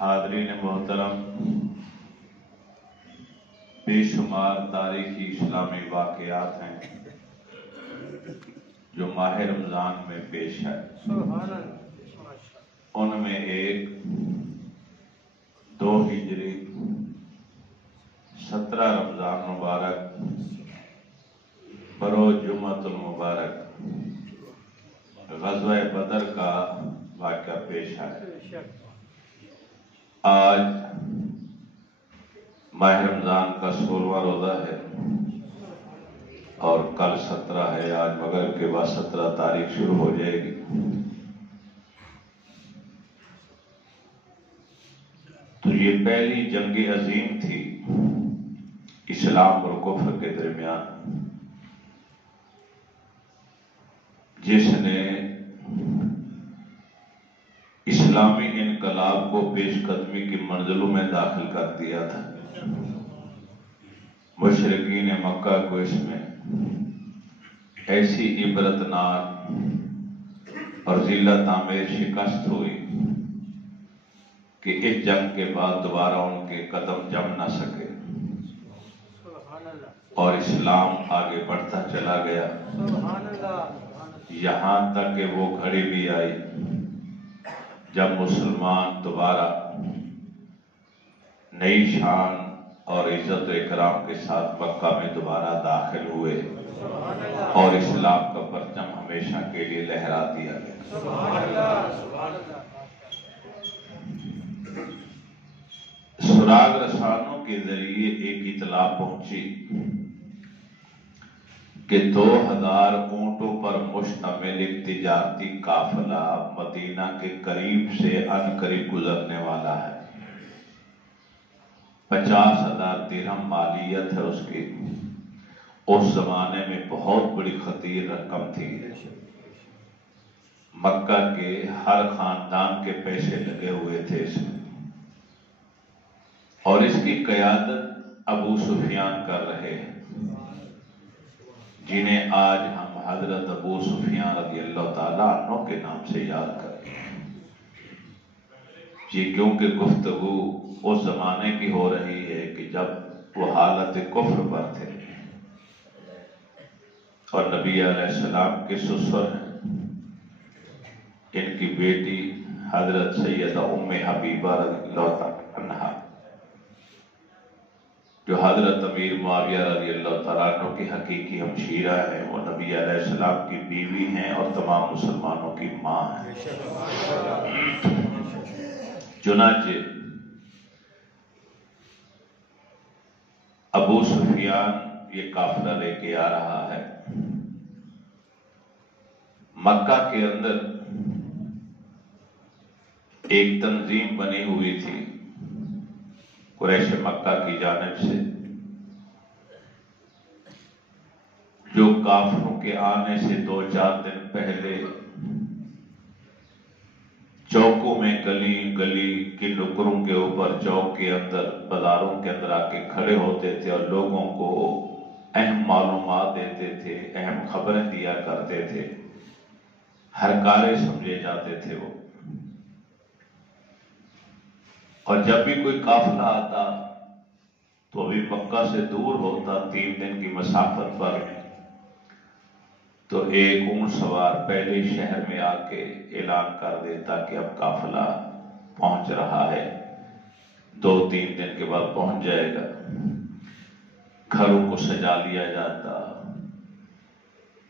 حاضرین محترم، بے شمار تاریخی اسلامی واقعات ہیں جو ماہ رمضان میں پیش ہے۔ ان میں ایک 2 ہجری 17 رمضان مبارک بروز جمعۃ المبارک غزوہ بدر کا واقعہ پیش ہے۔ آج ماہ رمضان کا 16واں روزہ ہے اور کل 17 ہے۔ آج مغرب کے بعد 17 تاریخ شروع ہو جائے گی۔ تو یہ پہلی جنگ عظیم تھی اسلام اور کفر کے درمیان، جس نے اسلامی انقلاب کو پیش قدمی کی منزلوں میں داخل کر دیا تھا۔ مشرکین مکہ کو اس میں ایسی عبرتناک اور ذلت آمیز شکست ہوئی کہ اس جنگ کے بعد دوبارہ ان کے قدم جم نہ سکے اور اسلام آگے بڑھتا چلا گیا، یہاں تک کہ وہ گھڑی بھی آئی جب مسلمان دوبارہ نئی شان اور عزت و اکرام کے ساتھ مکہ میں دوبارہ داخل ہوئے اور اسلام کا پرچم ہمیشہ کے لیے لہرا دیا گیا۔ سراغ رسانوں کے ذریعے ایک اطلاع پہنچی کہ 2000 اونٹوں پر مشتمل ایک تجارتی قافلہ مدینہ کے قریب سے عنقریب گزرنے والا ہے۔ 50,000 درہم مالیت ہے اس کی۔ اس زمانے میں بہت بڑی خطیر رقم تھی۔ مکہ کے ہر خاندان کے پیسے لگے ہوئے تھے اس میں، اور اس کی قیادت ابو سفیان کر رہے ہیں، جنہیں آج ہم حضرت ابو سفیان رضی اللہ تعالیٰ عنہ کے نام سے یاد کرتے ہیں۔ یہ کیونکہ گفتگو اس زمانے کی ہو رہی ہے کہ جب وہ حالت کفر پر تھے اور نبی علیہ السلام کے سسر ہیں۔ ان کی بیٹی حضرت سیدہ ام حبیبہ رضی اللہ تعالیٰ عنہ، جو حضرت امیر معاویہ رضی اللہ تعالیٰ عنہ کی حقیقی ہمشیرہ ہیں، وہ نبی علیہ السلام کی بیوی ہیں اور تمام مسلمانوں کی ماں ہیں۔ چنانچہ ابو سفیان یہ قافلہ لے کے آ رہا ہے۔ مکہ کے اندر ایک تنظیم بنی ہوئی تھی قریش مکہ کی جانب سے، جو کافروں کے آنے سے 2-4 دن پہلے چوکوں میں گلی گلی کی نکروں کے اوپر، چوک کے اندر، بازاروں کے اندر آ کے کھڑے ہوتے تھے اور لوگوں کو اہم معلومات دیتے تھے، اہم خبریں دیا کرتے تھے، ہرکارے سمجھے جاتے تھے وہ۔ اور جب بھی کوئی قافلہ آتا تو ابھی مکہ سے دور ہوتا، 3 دن کی مسافت پر، تو ایک اونٹ سوار پہلے شہر میں آ کے اعلان کر دیتا کہ اب قافلہ پہنچ رہا ہے، 2-3 دن کے بعد پہنچ جائے گا۔ گھروں کو سجا لیا جاتا،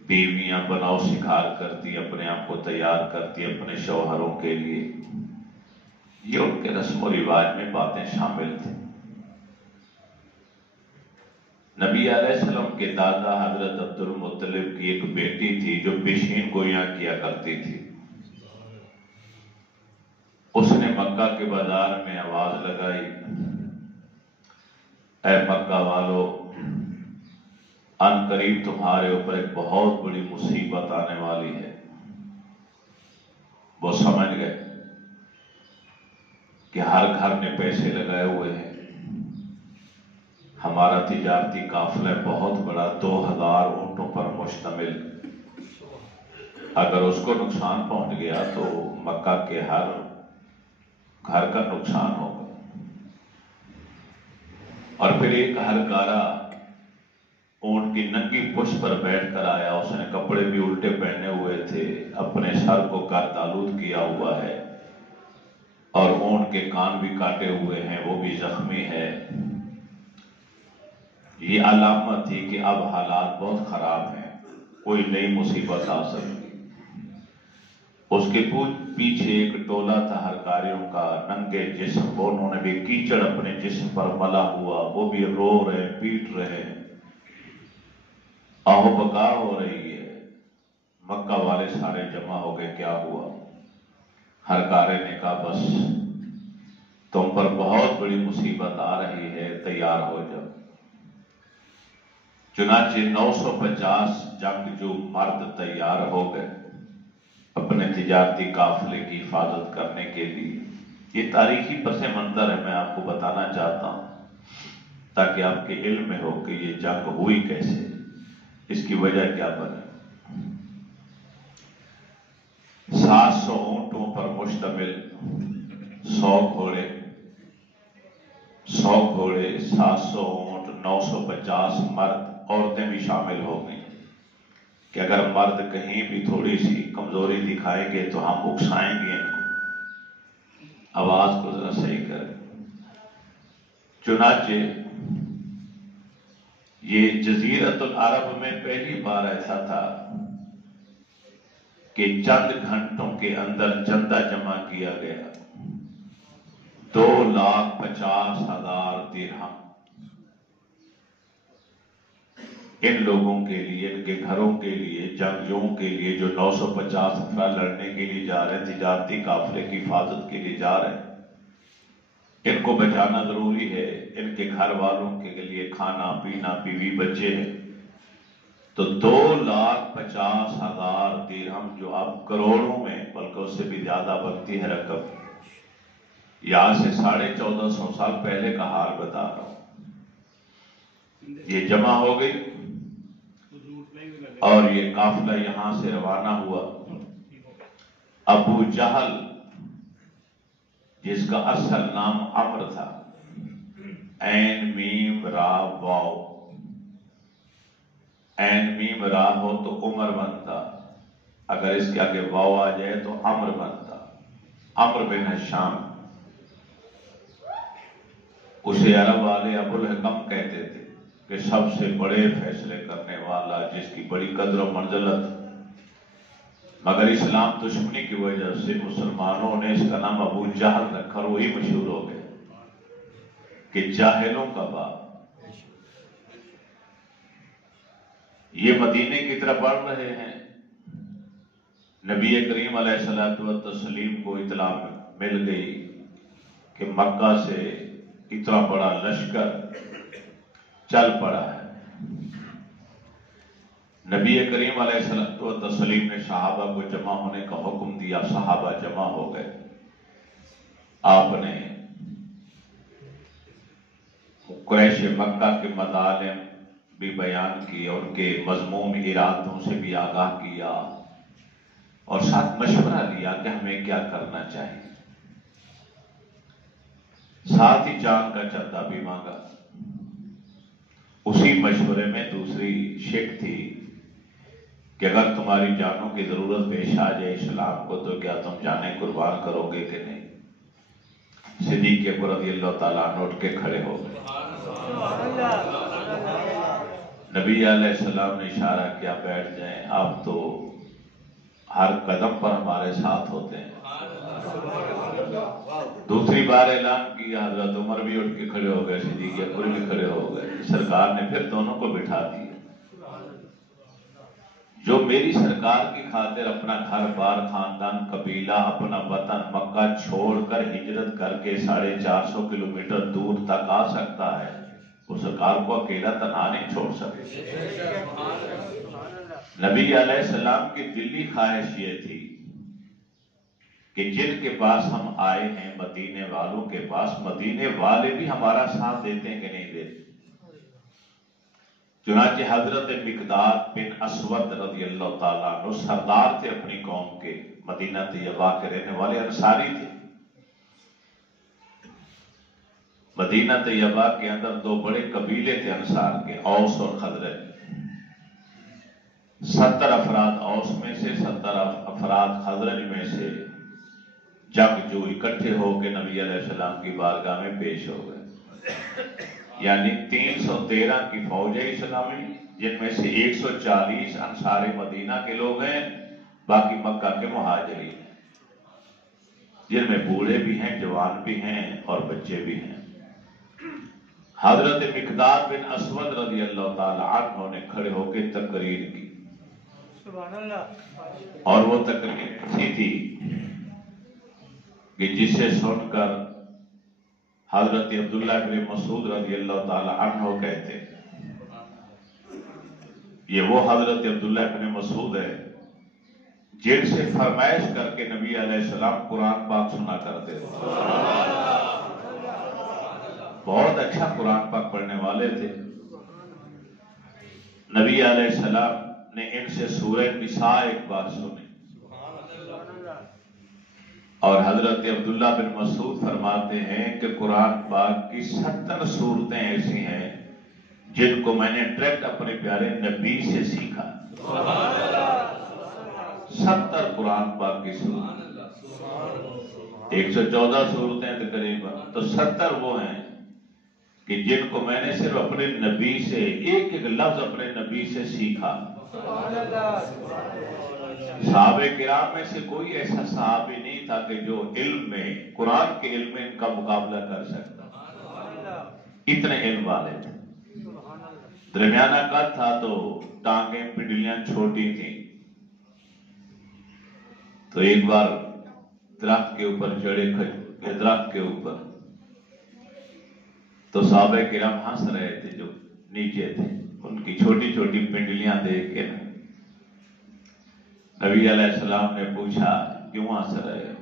بیویاں بناؤ سکھار کرتی، اپنے آپ کو تیار کرتی اپنے شوہروں کے لیے۔ یہ ان کے رسم و رواج میں باتیں شامل تھیں۔ نبی علیہ السلام کے دادا حضرت عبد المطلب کی ایک بیٹی تھی جو پیشین گویاں کیا کرتی تھی۔ اس نے مکہ کے بازار میں آواز لگائی، اے مکہ والو، ان قریب تمہارے اوپر ایک بہت بڑی مصیبت آنے والی ہے۔ وہ سمجھ گئے کہ ہر گھر نے پیسے لگائے ہوئے ہیں، ہمارا تجارتی قافلہ بہت بڑا، 2000 اونٹوں پر مشتمل، اگر اس کو نقصان پہنچ گیا تو مکہ کے ہر گھر کا نقصان ہوگا۔ اور پھر ایک ہرکارا اونٹ کی ننگی پشت پر بیٹھ کر آیا، اس نے کپڑے بھی الٹے پہنے ہوئے تھے، اپنے سر کو گردآلود کیا ہوا ہے اور اونٹ کے کان بھی کاٹے ہوئے ہیں، وہ بھی زخمی ہے۔ یہ علامت تھی کہ اب حالات بہت خراب ہیں، کوئی نئی مصیبت آ سکتی۔ اس کے پیچھے ایک ٹولہ تھا ہرکاریوں کا، ننگے جسم، وہ انہوں نے بھی کیچڑ اپنے جسم پر ملا ہوا، وہ بھی رو رہے، پیٹ رہے، آہو بکا ہو رہی ہے۔ مکہ والے سارے جمع ہو گئے، کیا ہوا؟ ہرکارے نے کہا بس تم پر بہت بڑی مصیبت آ رہی ہے، تیار ہو جاؤ۔ چنانچہ 950 جنگجو مرد تیار ہو گئے اپنے تجارتی قافلے کی حفاظت کرنے کے لیے۔ یہ تاریخی پس منظر ہے، میں آپ کو بتانا چاہتا ہوں تاکہ آپ کے علم میں ہو کہ یہ جنگ ہوئی کیسے، اس کی وجہ کیا بنے۔ 700 اونٹوں پر مشتمل 100 گھوڑے، 700 اونٹ، 950 مرد، عورتیں بھی شامل ہو گئیں کہ اگر مرد کہیں بھی تھوڑی سی کمزوری دکھائیں گے تو ہم اکسائیں گے ان کو، آواز کو ذرا صحیح کریں۔ چنانچہ یہ جزیرت العرب میں پہلی بار ایسا تھا کہ چند گھنٹوں کے اندر چندہ جمع کیا گیا، 2,50,000 درہم۔ ان لوگوں کے لیے، ان کے گھروں کے لیے، جنگجوؤں کے لیے جو 950 افراد لڑنے کے لیے جا رہے ہیں، تجارتی قافلے کی حفاظت کے لیے جا رہے ہیں، ان کو بچانا ضروری ہے، ان کے گھر والوں کے لیے کھانا پینا، بیوی بچے ہیں، تو 2,50,000 درہم جو اب کروڑوں میں بلکہ اس سے بھی زیادہ بنتی ہے رقم، یہاں سے 1450 سال پہلے کا حال بتا رہا ہوں، یہ جمع ہو گئی اور یہ قافلہ یہاں سے روانہ ہوا۔ ابو جہل جس کا اصل نام عمرو تھا، عین میم را واو، عین میم را ہو تو عمر بنتا، اگر اس کے آگے واو آ جائے تو عمرو بنتا، عمرو بن ہشام، اسے عرب والے ابو الحکم کہتے تھے کہ سب سے بڑے فیصلے کرنے والا، جس کی بڑی قدر و منزلت، مگر اسلام دشمنی کی وجہ سے مسلمانوں نے اس کا نام ابو جہل رکھا، وہی مشہور ہو گیا کہ جاہلوں کا باپ۔ یہ مدینے کی طرف بڑھ رہے ہیں، نبی کریم علیہ الصلوۃ والتسلیم کو اطلاع مل گئی کہ مکہ سے اتنا بڑا لشکر چل پڑا ہے۔ نبی کریم علیہ الصلوۃ والتسلیم نے صحابہ کو جمع ہونے کا حکم دیا، صحابہ جمع ہو گئے۔ آپ نے قریش مکہ کے مظالم بھی بیان کیے، ان کے مذموم ارادوں سے بھی آگاہ کیا اور ساتھ مشورہ لیا کہ ہمیں کیا کرنا چاہیے، ساتھ ہی جان کا چندہ بھی مانگا۔ اسی مشورے میں دوسری شک تھی کہ اگر تمہاری جانوں کی ضرورت پیش آ جائے اسلام کو تو کیا تم جانیں قربان کرو گے کہ نہیں؟ صدیق اکبر رضی اللہ تعالیٰ عنہ اٹھ کے کھڑے ہو گئے۔ نبی علیہ السلام نے اشارہ کیا بیٹھ جائیں، آپ تو ہر قدم پر ہمارے ساتھ ہوتے ہیں۔ دوسری بار اعلان کیا، حضرت عمر بھی اٹھ کے کھڑے ہو گئے، صدیق اکبر بھی کھڑے ہو گئے۔ سرکار نے پھر دونوں کو بٹھا دیا۔ جو میری سرکار کی خاطر اپنا گھر بار، خاندان، قبیلہ، اپنا وطن مکہ چھوڑ کر ہجرت کر کے 450 کلومیٹر دور تک آ سکتا ہے، وہ سرکار کو اکیلا تنہا نہیں چھوڑ سکتے۔ نبی علیہ السلام کی دلی خواہش یہ تھی کہ جن کے پاس ہم آئے ہیں، مدینے والوں کے پاس، مدینے والے بھی ہمارا ساتھ دیتے ہیں کہ نہیں دیتے۔ چنانچہ حضرت مقداد بن اسود رضی اللہ تعالیٰ عنہ سردار تھے اپنی قوم کے، مدینہ طیبہ کے رہنے والے انصاری تھے۔ مدینہ طیبہ کے اندر دو بڑے قبیلے تھے انصار کے، اوس اور خزرج۔ 70 افراد اوس میں سے، 70 افراد خزرج میں سے جنگ جو اکٹھے ہو کے نبی علیہ السلام کی بارگاہ میں پیش ہو گئے، یعنی 313 کی فوج ہے اسلامی، جن میں سے 140 انصار مدینہ کے لوگ ہیں، باقی مکہ کے مہاجرین ہیں، جن میں بوڑھے بھی ہیں، جوان بھی ہیں اور بچے بھی ہیں۔ حضرت مقداد بن اسود رضی اللہ تعالی عنہ نے کھڑے ہو کے تقریر کی، سبحان اللہ، اور وہ تقریر ایسی تھی کہ جسے سن کر حضرت عبداللہ بن مسعود رضی اللہ تعالی عنہ کہتے، یہ وہ حضرت عبداللہ بن مسعود ہے جن سے فرمائش کر کے نبی علیہ السلام قرآن پاک سنا کرتے تھے، بہت اچھا قرآن پاک پڑھنے والے تھے۔ نبی علیہ السلام نے ان سے سورہ نساء ایک بار سنی، اور حضرت عبداللہ بن مسعود فرماتے ہیں کہ قرآن پاک کی 70 صورتیں ایسی ہیں جن کو میں نے ڈائریکٹ اپنے پیارے نبی سے سیکھا۔ 70 قرآن پاک کی صورت، 114 صورتیں تقریباً، تو 70 وہ ہیں کہ جن کو میں نے صرف اپنے نبی سے ایک ایک لفظ اپنے نبی سے سیکھا۔ صحابہ کرام میں سے کوئی ایسا صحابی نہیں تھا کہ جو علم میں، قرآن کے علم میں ان کا مقابلہ کر سکتا، اتنے علم والے تھے۔ درمیانہ قد تھا تو ٹانگیں پنڈلیاں چھوٹی تھیں، تو ایک بار درخت کے اوپر چڑھے، درخت کے اوپر، تو صحابہ کرام ہنس رہے تھے جو نیچے تھے، ان کی چھوٹی چھوٹی پنڈلیاں دیکھ کے نبی علیہ السلام نے پوچھا کیوں ہنس رہے ہو؟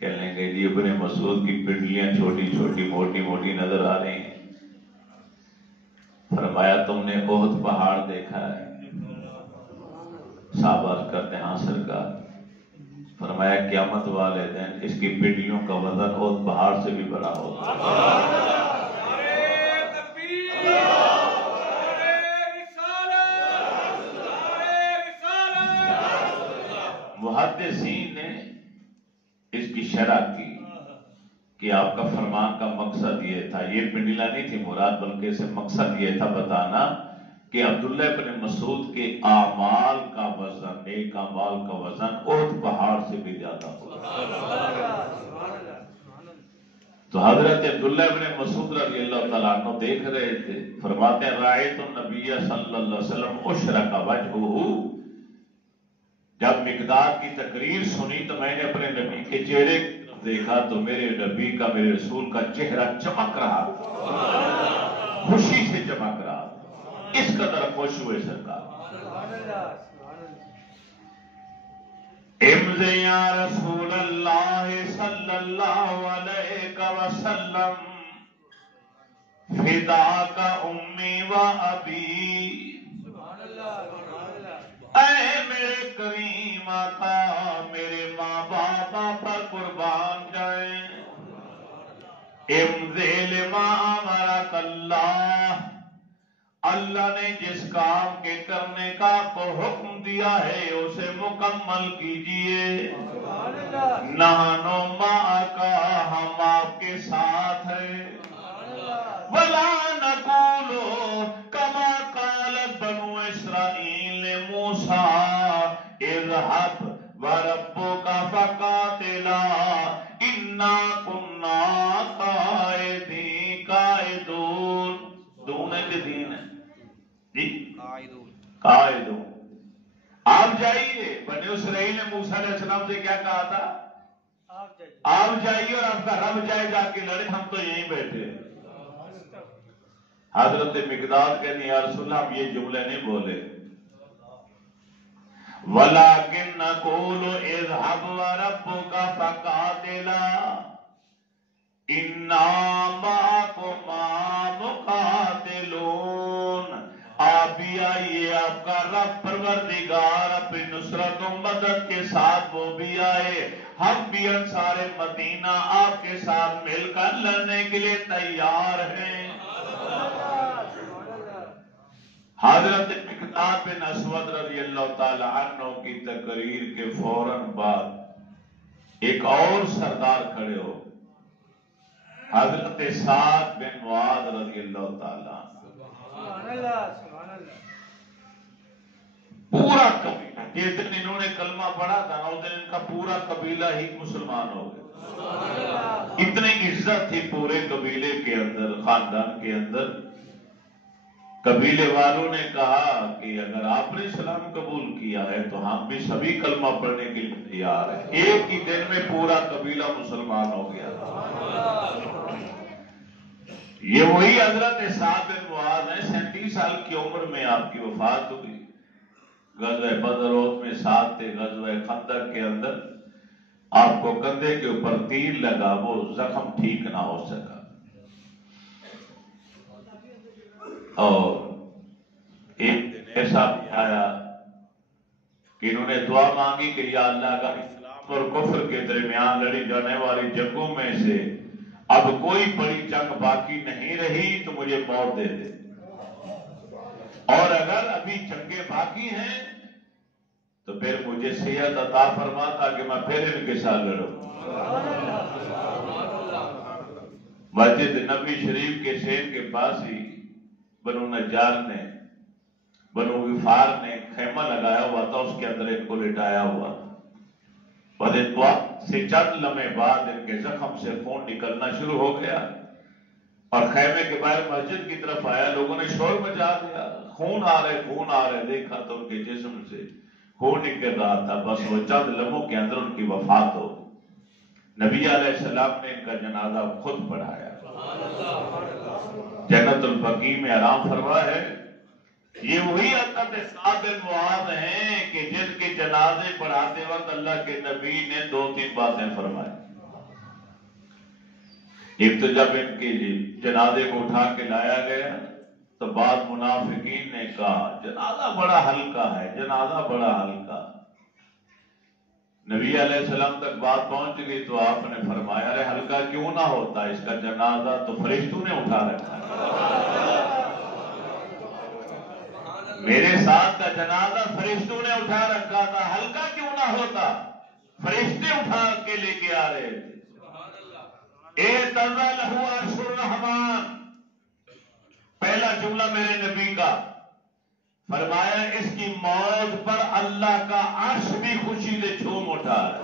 کہنے لگے جی ابن مسعود کی پنڈلیاں چھوٹی چھوٹی موٹی موٹی نظر آ رہی ہیں۔ فرمایا تم نے احد پہاڑ دیکھا ہے؟ صحابہ کرتے ہاں سرکار۔ فرمایا قیامت والے دن اس کی پنڈلیوں کا وزن احد پہاڑ سے بھی بڑا ہوگا۔ محدثین نے اس کی شرح کی کہ آپ کا فرمان کا مقصد یہ تھا، یہ پنڈلا نہیں تھی مراد، بلکہ اسے مقصد یہ تھا بتانا کہ عبداللہ بن مسعود کے اعمال کا وزن، ایک اعمال کا وزن احد پہاڑ سے بھی زیادہ ہوگا۔ تو حضرت عبداللہ بن مسعود رضی اللہ تعالیٰ عنہ دیکھ رہے تھے، فرماتے ہیں رأیت النبی صلی اللہ علیہ وسلم اشرق وجہہ، جب مقداد کی تقریر سنی تو میں نے اپنے نبی کے چہرے دیکھا تو میرے نبی کا، میرے رسول کا چہرہ چمک رہا، خوشی سے چمک رہا، اس قدر خوش ہوئے سرکار۔ امضِ یا رسول اللہ صلی اللہ علیہ وسلم فداک امی و ابی، اے میرے کریم آقا میرے ماں باپ پر قربان جائیں۔ امضِ لما امرک اللہ، اللہ نے جس کام کے کرنے کا آپ کو حکم دیا ہے اسے مکمل کیجئے۔ نحنو معک، ہم آپ کے ساتھ ہیں۔ وَلَا نَقُولُ كَمَا قَالَتْ بَنُو إِسْرَائِيلَ لِمُوسَىٰ اذْهَبْ وَرَبُّكَ فَقَاتِلَا إِنَّا كُنَّا قَائِدُونَ۔ دون ہے کہ دین ہے جی؟ قائدون۔ آپ جائیے، بنی اسرائیل نے موسیٰ علیہ السلام سے کیا کہا تھا؟ آپ جائیے اور آپ کا رب جائے جا کے لڑے، ہم تو یہیں بیٹھے۔ حضرت مقداد کہتے ہیں یا رسول اللہ ہم یہ جملے نہیں بولے، وَلَٰكِن نَقُولُ اذْهَبْ وَرَبُّكَ فَقَاتِلَا إِنَّا مَعَكُمَا مُقَاتِلُونَ۔ آپ بھی آئیے، آپ کا رب پروردگار اپنی نصرت و مدد کے ساتھ وہ بھی آئے، ہم بھی انصار مدینہ آپ کے ساتھ مل کر لڑنے کے لیے تیار ہیں۔ حضرت مقداد بن اسود رضی اللہ تعالی عنہ کی تقریر کے فوراً بعد ایک اور سردار کھڑے ہو، حضرت سعد بن معاذ رضی اللہ تعالی عنہ۔ پورا قبیلہ، جس دن انہوں نے کلمہ پڑھا تھا اس دن ان کا پورا قبیلہ ہی مسلمان ہو گیا۔ اتنی عزت تھی پورے قبیلے کے اندر، خاندان کے اندر۔ قبیلے والوں نے کہا کہ اگر آپ نے اسلام قبول کیا ہے تو ہم بھی سبھی کلمہ پڑھنے کے لیے تیار ہیں۔ ایک ہی دن میں پورا قبیلہ مسلمان ہو گیا۔ یہ وہی حضرت سعد بن معاذ ہیں، 37 سال کی عمر میں آپ کی وفات ہوئی۔ غزوہ بدر میں ساتھ تھے، غزوہ خندق کے اندر آپ کو کندھے کے اوپر تیر لگا، وہ زخم ٹھیک نہ ہو سکا، اور ایک دن ایسا بھی آیا کہ انہوں نے دعا مانگی کہ یا اللہ کا اسلام اور کفر کے درمیان لڑی جانے والی جنگوں میں سے اب کوئی بڑی جنگ باقی نہیں رہی تو مجھے موت دے دے، اور اگر ابھی جنگیں باقی ہیں تو پھر مجھے صحت عطا فرما تاکہ میں پھر ان کے ساتھ لڑوں۔ مسجد نبی شریف کے شیر کے پاس ہی بنو نجار نے، بنو غفار نے خیمہ لگایا ہوا تھا، اس کے اندر ان کو لٹایا ہوا۔ دعا سے چند لمحے بعد ان کے زخم سے خون نکلنا شروع ہو گیا، اور خیمے کے باہر مسجد کی طرف آیا، لوگوں نے شور مچا دیا، خون آ رہے خون آ رہے، دیکھا تو ان کے جسم سے خون نکل رہا تھا۔ بس وہ چند لمحوں کے اندر ان کی وفات ہو۔ نبی علیہ السلام نے ان کا جنازہ خود پڑھایا، جنت البقیع میں آرام فرما ہے۔ یہ وہی حضرت سعد بن معاذ ہیں کہ جن کے جنازے پڑھاتے وقت اللہ کے نبی نے 2-3 باتیں فرمائی۔ ایک تو جب ان کے جنازے کو اٹھا کے لایا گیا تو بعض منافقین نے کہا جنازہ بڑا ہلکا ہے، جنازہ بڑا ہلکا۔ نبی علیہ السلام تک بات پہنچ گئی تو آپ نے فرمایا ارے ہلکا کیوں نہ ہوتا، اس کا جنازہ تو فرشتوں نے اٹھا رکھا ہے، میرے ساتھ کا جنازہ فرشتوں نے اٹھا رکھا تھا، ہلکا کیوں نہ ہوتا، فرشتے اٹھا کے لے کے آ رہے تھے۔ اعتزل لہو عرش الرحمان، پہلا جملہ میرے نبی کا، فرمایا اس کی موت پر اللہ کا عرش بھی خوشی سے جھوم اٹھا ہے۔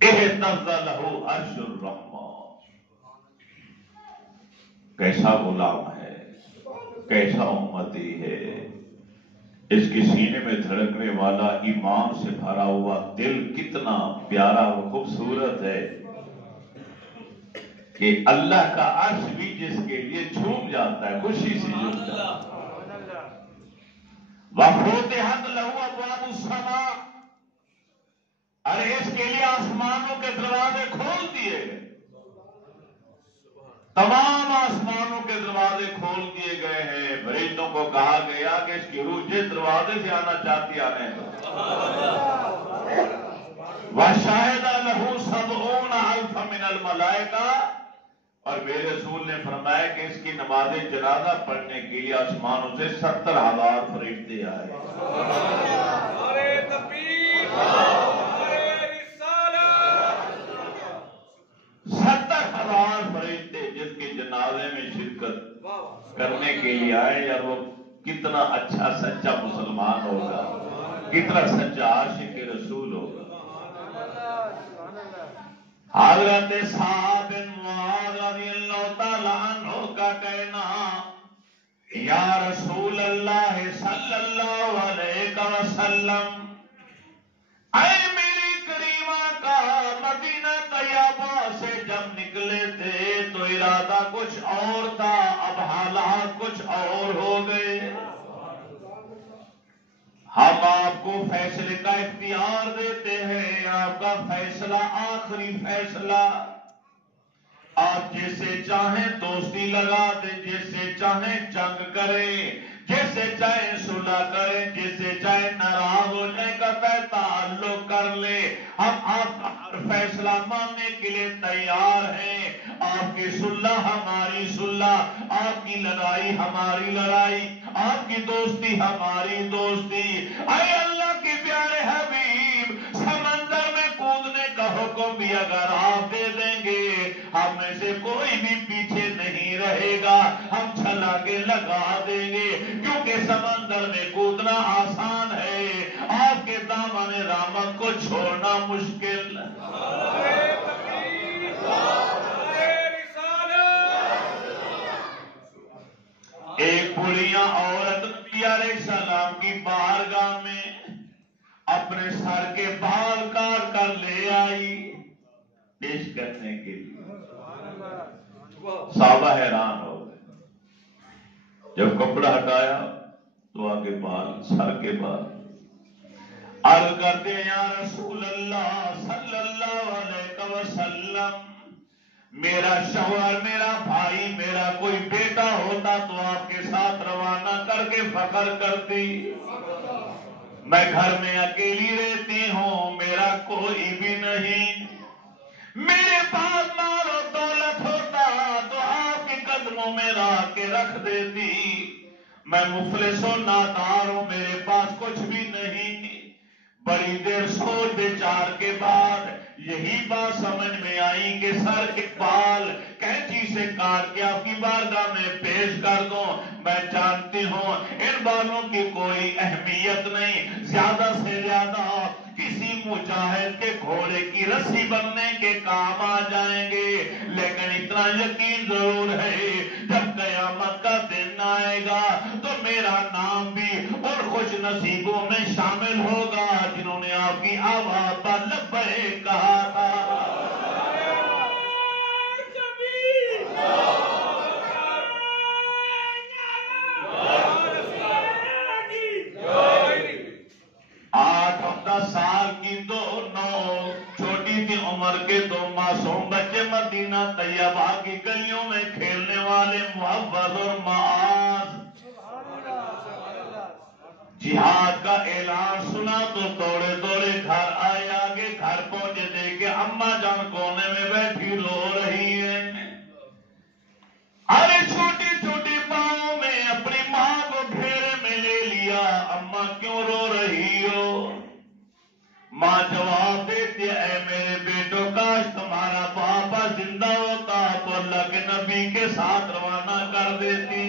اعتزل لہو عرش الرحمان، کیسا غلام ہے، کیسا امتی ہے، اس کے سینے میں دھڑکنے والا ایمان سے بھرا ہوا دل کتنا پیارا اور خوبصورت ہے کہ اللہ کا عرش بھی جس کے لیے جھوم جاتا ہے، خوشی سے جھوم جاتا ہے۔ وَفُتِحَتْ لَهُ أَبْوَابُ السَّمَاءِ، ارے اس کے لیے آسمانوں کے دروازے کھول دیے گئے، تمام آسمانوں کے دروازے کھول دیے گئے ہیں۔ فرشتوں کو کہا گیا کہ اس کی روح جس دروازے سے آنا چاہتی آنے دو۔ وَشَهِدَ لَهُ 70 أَلْفًا مِنَ الْمَلَائِكَةِ، اور میرے رسول نے فرمایا کہ اس کی نماز جنازہ پڑھنے کے لیے آسمانوں سے 70,000 فرشتے آئے۔ نعرہ تکبیر، نعرہ رسالت، 70,000 فرشتے جس کے جنازے میں شرکت کرنے کے لیے آئے، اور وہ کتنا اچھا سچا مسلمان ہوگا، کتنا سچا عاشق رسول ہوگا۔ حضرت سعد بن معاذ رضی اللہ تعالی عنہ کا کہنا یا رسول اللہ صلی اللہ علیہ وسلم، اے میری کریمہ کا، مدینہ طیبہ سے جب نکلے تھے تو ارادہ کچھ اور تھا، اب حالات کچھ اور ہو گئے۔ ہم آپ کو فیصلے کا اختیار دیتے ہیں، آپ کا فیصلہ آخری فیصلہ، آپ جس سے چاہیں دوستی لگا دیں، جس سے چاہیں جنگ کریں، جس سے چاہے صلح کریں، جس سے چاہے ناراض ہو جائے، قطع تعلق کر لے، ہم آپ کا ہر فیصلہ ماننے کے لیے تیار ہیں۔ آپ کی صلح ہماری صلح، آپ کی لڑائی ہماری لڑائی، آپ کی دوستی ہماری دوستی۔ اے اللہ کے پیارے حبیب، سمندر میں کودنے کا حکم بھی اگر آپ دے دیں گے، ہم میں سے کوئی بھی پیچھے نہیں رہے گا، ہم چھلانگے لگا دیں گے، کیونکہ سمندر میں کودنا آسان ہے، آپ کے دامن رحمت کو چھوڑنا مشکل۔ ایک بڑھیا عورت نبی علیہ السلام کی بارگاہ میں اپنے سر کے بال کاٹ کر لے آئی پیش کرنے کے لیے۔ صحابہ حیران ہو گئے، جب کپڑا ہٹایا تو آگے بال، سر کے بال۔ عرض کرتے ہیں یا رسول اللہ صلی اللہ علیہ وسلم، میرا شوہر، میرا بھائی، میرا کوئی بیٹا ہوتا تو آپ کے ساتھ روانہ کر کے فخر کرتی، میں گھر میں اکیلی رہتی ہوں، میرا کوئی بھی نہیں، میرے پاس مال و دولت ہوتا تو آپ کے قدموں میں لا کے رکھ دیتی، میں مفلس و نادار ہوں، میرے پاس کچھ بھی نہیں۔ بڑی دیر سوچ بچار کے بعد یہی بات سمجھ میں آئی کہ سر کے بال کینچی سے کاٹ کے آپ کی بارگاہ میں پیش کر دوں، میں جانتی ہوں ان بالوں کی کوئی اہمیت نہیں، زیادہ سے زیادہ کسی مجاہد کے گھوڑے کی رسی بننے کے کام آ جائیں گے، لیکن اتنا یقین ضرور ہے جب قیامت کا دن آئے گا تو میرا نام بھی ان خوش نصیبوں میں شامل ہوگا جنہوں نے آپ کی آواز پر لبیک کہا تھا۔ سال کی دونوں چھوٹی تھی عمر کے دو معصوم بچے مدینہ طیبہ کی گلیوں میں کھیلنے والے محفوظ اور معاذ، جہاد کا اعلان سنا تو دوڑے دوڑے گھر آئے، آگے گھر پہنچے دیکھے اماں جان کونے میں بیٹھی رو رہی ہے، ارے چھوٹی چھوٹی پاؤں میں اپنی ماں کو گھیرے میں لے لیا، اماں کیوں رو رہی ہو؟ ماں جواب دیتی، اے میرے بیٹو، کاش تمہارا باپا زندہ ہوتا تو اللہ کے نبی کے ساتھ روانہ کر دیتی۔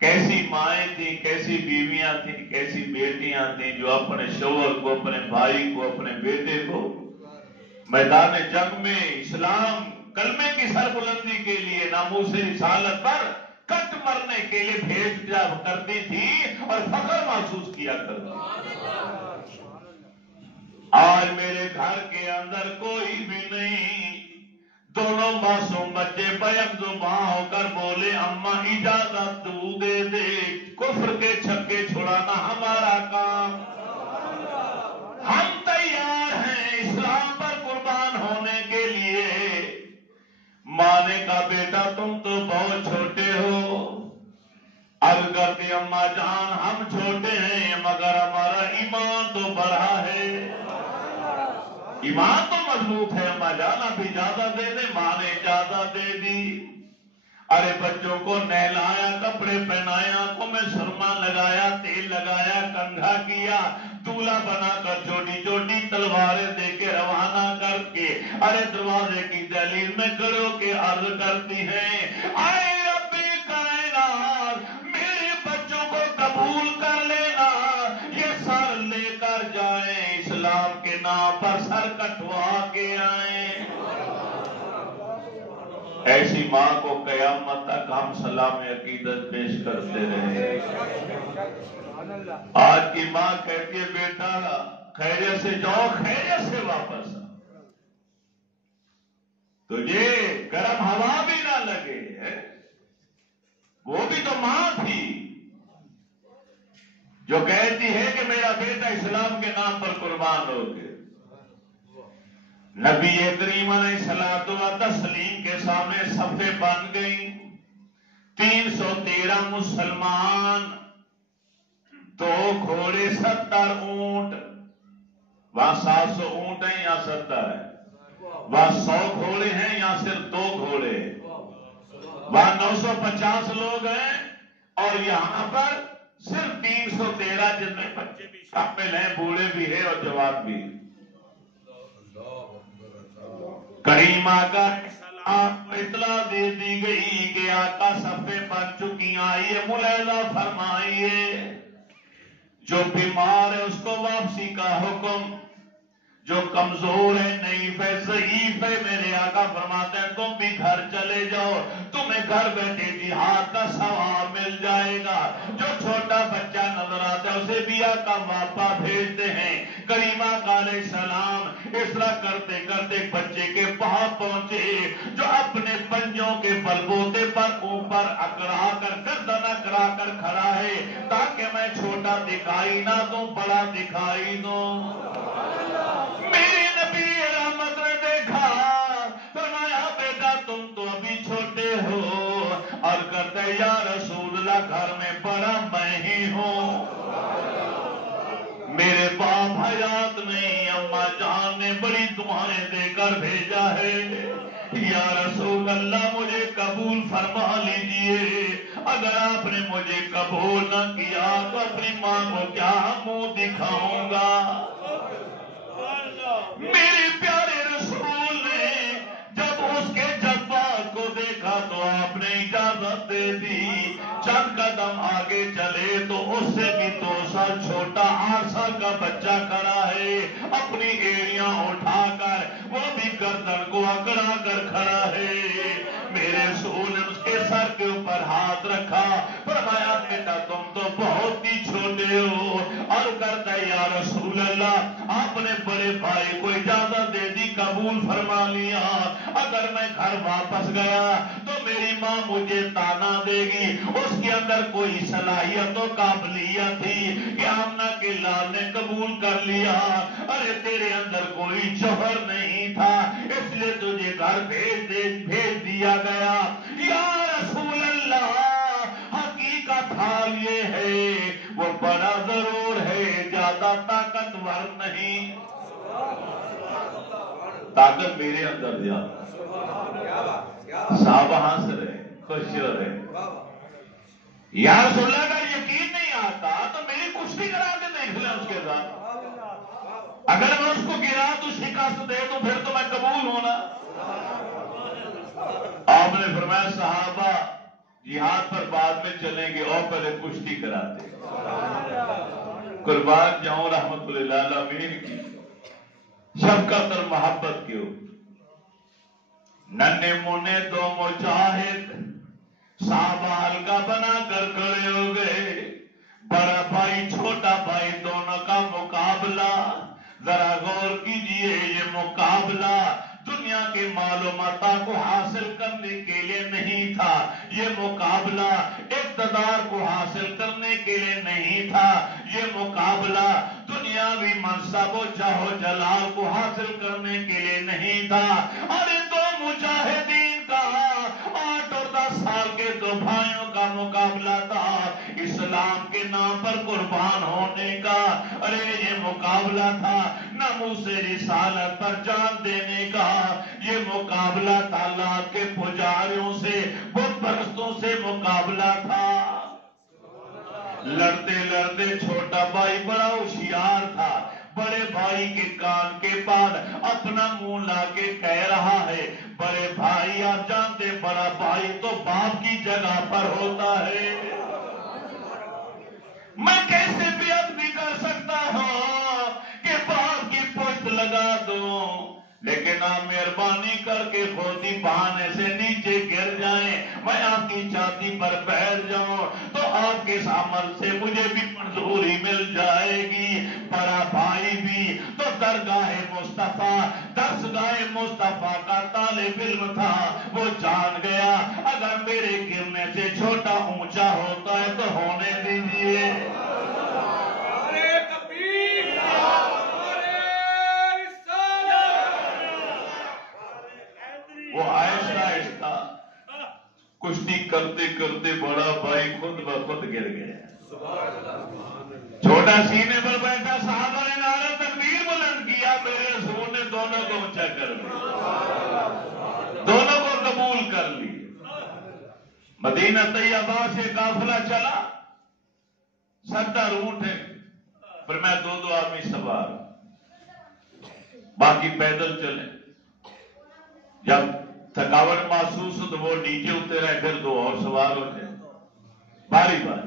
کیسی مائیں تھیں، کیسی بیویاں تھیں، کیسی بیٹیاں تھیں جو اپنے شوہر کو، اپنے بھائی کو، اپنے بیٹے کو میدان جنگ میں اسلام کلمے کی سربلندی کے لیے ناموس رسالت پر کٹ مرنے کے لیے بھیج دیا کرتی تھی اور فخر محسوس کیا کرتی تھی۔ آج میرے گھر کے اندر کوئی بھی نہیں، دونوں معصوم بچے بیک زباں ہو کر بولے، اماں اجازت تو دے دے، کفر کے چھکے چھڑانا ہمارا کام، ہم تیار ہیں اسلام پر قربان ہونے کے لیے۔ ماں نے کہا بیٹا تم تو بہت چھوٹے ہو، اب کرتے اماں جان ہم چھوٹے ہیں مگر ہمارا ایمان تو بڑا ہے، ایمان تو مضبوط ہے، اماں جان اب اجازت دے دے۔ ماں نے اجازت دے دی، ارے بچوں کو نہلایا، کپڑے پہنایا، آنکھوں میں سرما لگایا، تیل لگایا، کنگھا کیا، دولہا بنا کر چھوٹی چھوٹی تلواریں دے کے روانہ کر کے ارے دروازے کی دہلیز میں کھڑے ہو کے عرض کرتی ہیں، اے رب کائنات، میرے بچوں کو قبول کر لینا، یہ سر لے کر جائیں، اسلام کے نام پر سر کٹوا کے آئیں۔ ایسی ماں کو قیامت تک ہم سلام عقیدت پیش کرتے رہے۔ آج کی ماں کہتی ہے بیٹا خیریت سے جاؤ، خیریت سے واپس آؤ، تجھے گرم ہوا بھی نہ لگے، وہ بھی تو ماں تھی جو کہتی ہے کہ میرا بیٹا اسلام کے نام پر قربان ہو گیا۔ نبی کریم علیہ الصلوۃ والتسلیم کے سامنے صفیں بن گئیں، 313 مسلمان، 2 گھوڑے 70 اونٹ، وہاں 700 اونٹ ہیں یا 70 ہے، وہاں 100 گھوڑے ہیں یا صرف 2 گھوڑے، وہاں 950 لوگ ہیں اور یہاں پر صرف 313 جن میں بچے بھی شامل ہیں، بوڑھے بھی ہیں اور جوان بھی۔ کریم آقا سلام کو اطلاع دے دی گئی کہ آقا صفیں بن چکی، آئیے ملاحظہ فرمائیے، جو بیمار ہے اس کو واپسی کا حکم، جو کمزور ہے، نحیف ہے، ضعیف ہے، میرے آقا فرماتے ہیں تم بھی گھر چلے جاؤ، تمہیں گھر بیٹھے جہاد کا ثواب مل جائے گا۔ جو چھوٹا بچہ نظر آتا ہے اسے بھی آقا واپس بھیجتے ہیں۔ کریم آقا علیہ السلام اس طرح کرتے کرتے بچے کے پاس پہنچے، جو اپنے پنجوں کے بلبوتے پر اوپر اکڑا کر گردن اکڑا کر کھڑا ہے، تاکہ میں چھوٹا دکھائی نہ دوں، بڑا دکھائی دوں۔ میرے نبی رحمت نے دیکھا، فرمایا بیٹا تم تو ابھی چھوٹے ہو، اور کہتے یا رسول اللہ گھر میں بڑا میں ہی ہوں، میرے باپ حیات نہیں، اماں جان نے بڑی دعائیں دے کر بھیجا ہے، یا رسول اللہ مجھے قبول فرما لیجئے، اگر آپ نے مجھے قبول نہ کیا تو اپنی ماں کو کیا منہ دکھاؤں گا۔ میرے پیارے رسول نے جب اس کے جذبات کو دیکھا تو آپ نے اجازت دے دی، چند قدم آگے چلے تو اس سے بھی 2 سال چھوٹا 8 سال کا بچہ کھڑا ہے، اپنی ایڑیاں اٹھا کر وہ بھی گردن کو اکڑا کر کھڑا ہے۔ میرے رسول نے اس کے سر کے اوپر ہاتھ رکھا، فرمایا بیٹا تم تو بہت ہی چھوٹے ہو، اور کرتا ہے یا رسول اللہ آپ نے بڑے بھائی کو اجازت دے دی، قبول فرما لیا، اگر میں گھر واپس گیا تو میری ماں مجھے تانا دے گی، اس کے اندر کوئی صلاحیت و قابلیت تھی کہ آمنہ کے لال نے قبول کر لیا، ارے تیرے اندر کوئی جوہر نہیں تھا، اس لیے تجھے گھر بھیج دیا گیا۔ یا رسول اللہ حقیقت حال یہ ہے وہ بڑا ضرور ہے، زیادہ طاقتور نہیں، طاقت میرے اندر زیادہ۔ صحابہ ہنس رہے، خوش ہو رہے، یا رسول اللہ اگر یقین نہیں آتا تو میری کشتی کرا کے دیکھ لیں اس کے ساتھ، اگر میں اس کو گرا تو شکست دے تو پھر تو میں قبول ہونا۔ آپ نے فرمایا صحابہ جہاد پر بعد میں چلیں گے اور پہلے کشتی کراتے، قربان جاؤں رحمت اللہ علیہ کی شفقت اور محبت کے اوپر، ننھے منے 2 مجاہد صحابہ حلقہ بنا کر کھڑے ہو گئے، بڑا بھائی چھوٹا بھائی دونوں کا مقابلہ، ذرا غور کیجئے، یہ مقابلہ دنیا کے مال و متاع کو حاصل کرنے کے لیے نہیں تھا، یہ مقابلہ اقتدار کو حاصل کرنے کے لیے نہیں تھا، یہ مقابلہ دنیاوی منصب و جاہ و جلال کو حاصل کرنے کے لیے نہیں تھا، اور ان 2 مجاہدین کا 8 اور 10 سال کے 2 بھائیوں کا مقابلہ تھا، اسلام کے نام پر قربان ہونے کا، ارے یہ مقابلہ تھا ناموس رسالت پر جان دینے کا، یہ مقابلہ تھا لات کے پجاریوں سے، بت پرستوں سے مقابلہ تھا۔ لڑتے لڑتے چھوٹا بھائی بڑا ہوشیار تھا، بڑے بھائی کے کان کے پاس اپنا منہ لا کے کہہ رہا ہے، بڑے بھائی آپ جانتے بڑا بھائی تو باپ کی جگہ پر ہوتا ہے، میں کیسے بیعت بھی کر سکتا ہوں کہ باپ کی پشت لگا دوں، لیکن آپ مہربانی کر کے خودی بہانے سے نیچے گر جائیں، میں آپ کی چھاتی پر بیٹھ جاؤں تو آپ کے عمل سے مجھے بھی منظوری مل جائے گی۔ بڑا بھائی بھی تو درگاہ مصطفیٰ کا طالب علم تھا، وہ جان گیا اگر میرے گرنے سے چھوٹا اونچا ہوتا ہے تو ہونے دیجیے۔ وہ آہستہ آہستہ کشتی کرتے کرتے بڑا بھائی خود بخود گر گیا. چھوٹا سینے پر بیٹھا صحابہ نے نعرہ تکبیر بلند کیا. میرے رسول نے دونوں کو اونچا کر لیا, دونوں کو قبول کر لی. مدینہ طیبہ سے قافلہ چلا, 70 اونٹ ہے, پھر میں 2 آدمی سوار, باقی پیدل چلے. جب تھکاوٹ محسوس ہو تو وہ نیچے اترے, پھر 2 اور سوار ہو جائے, باری باری.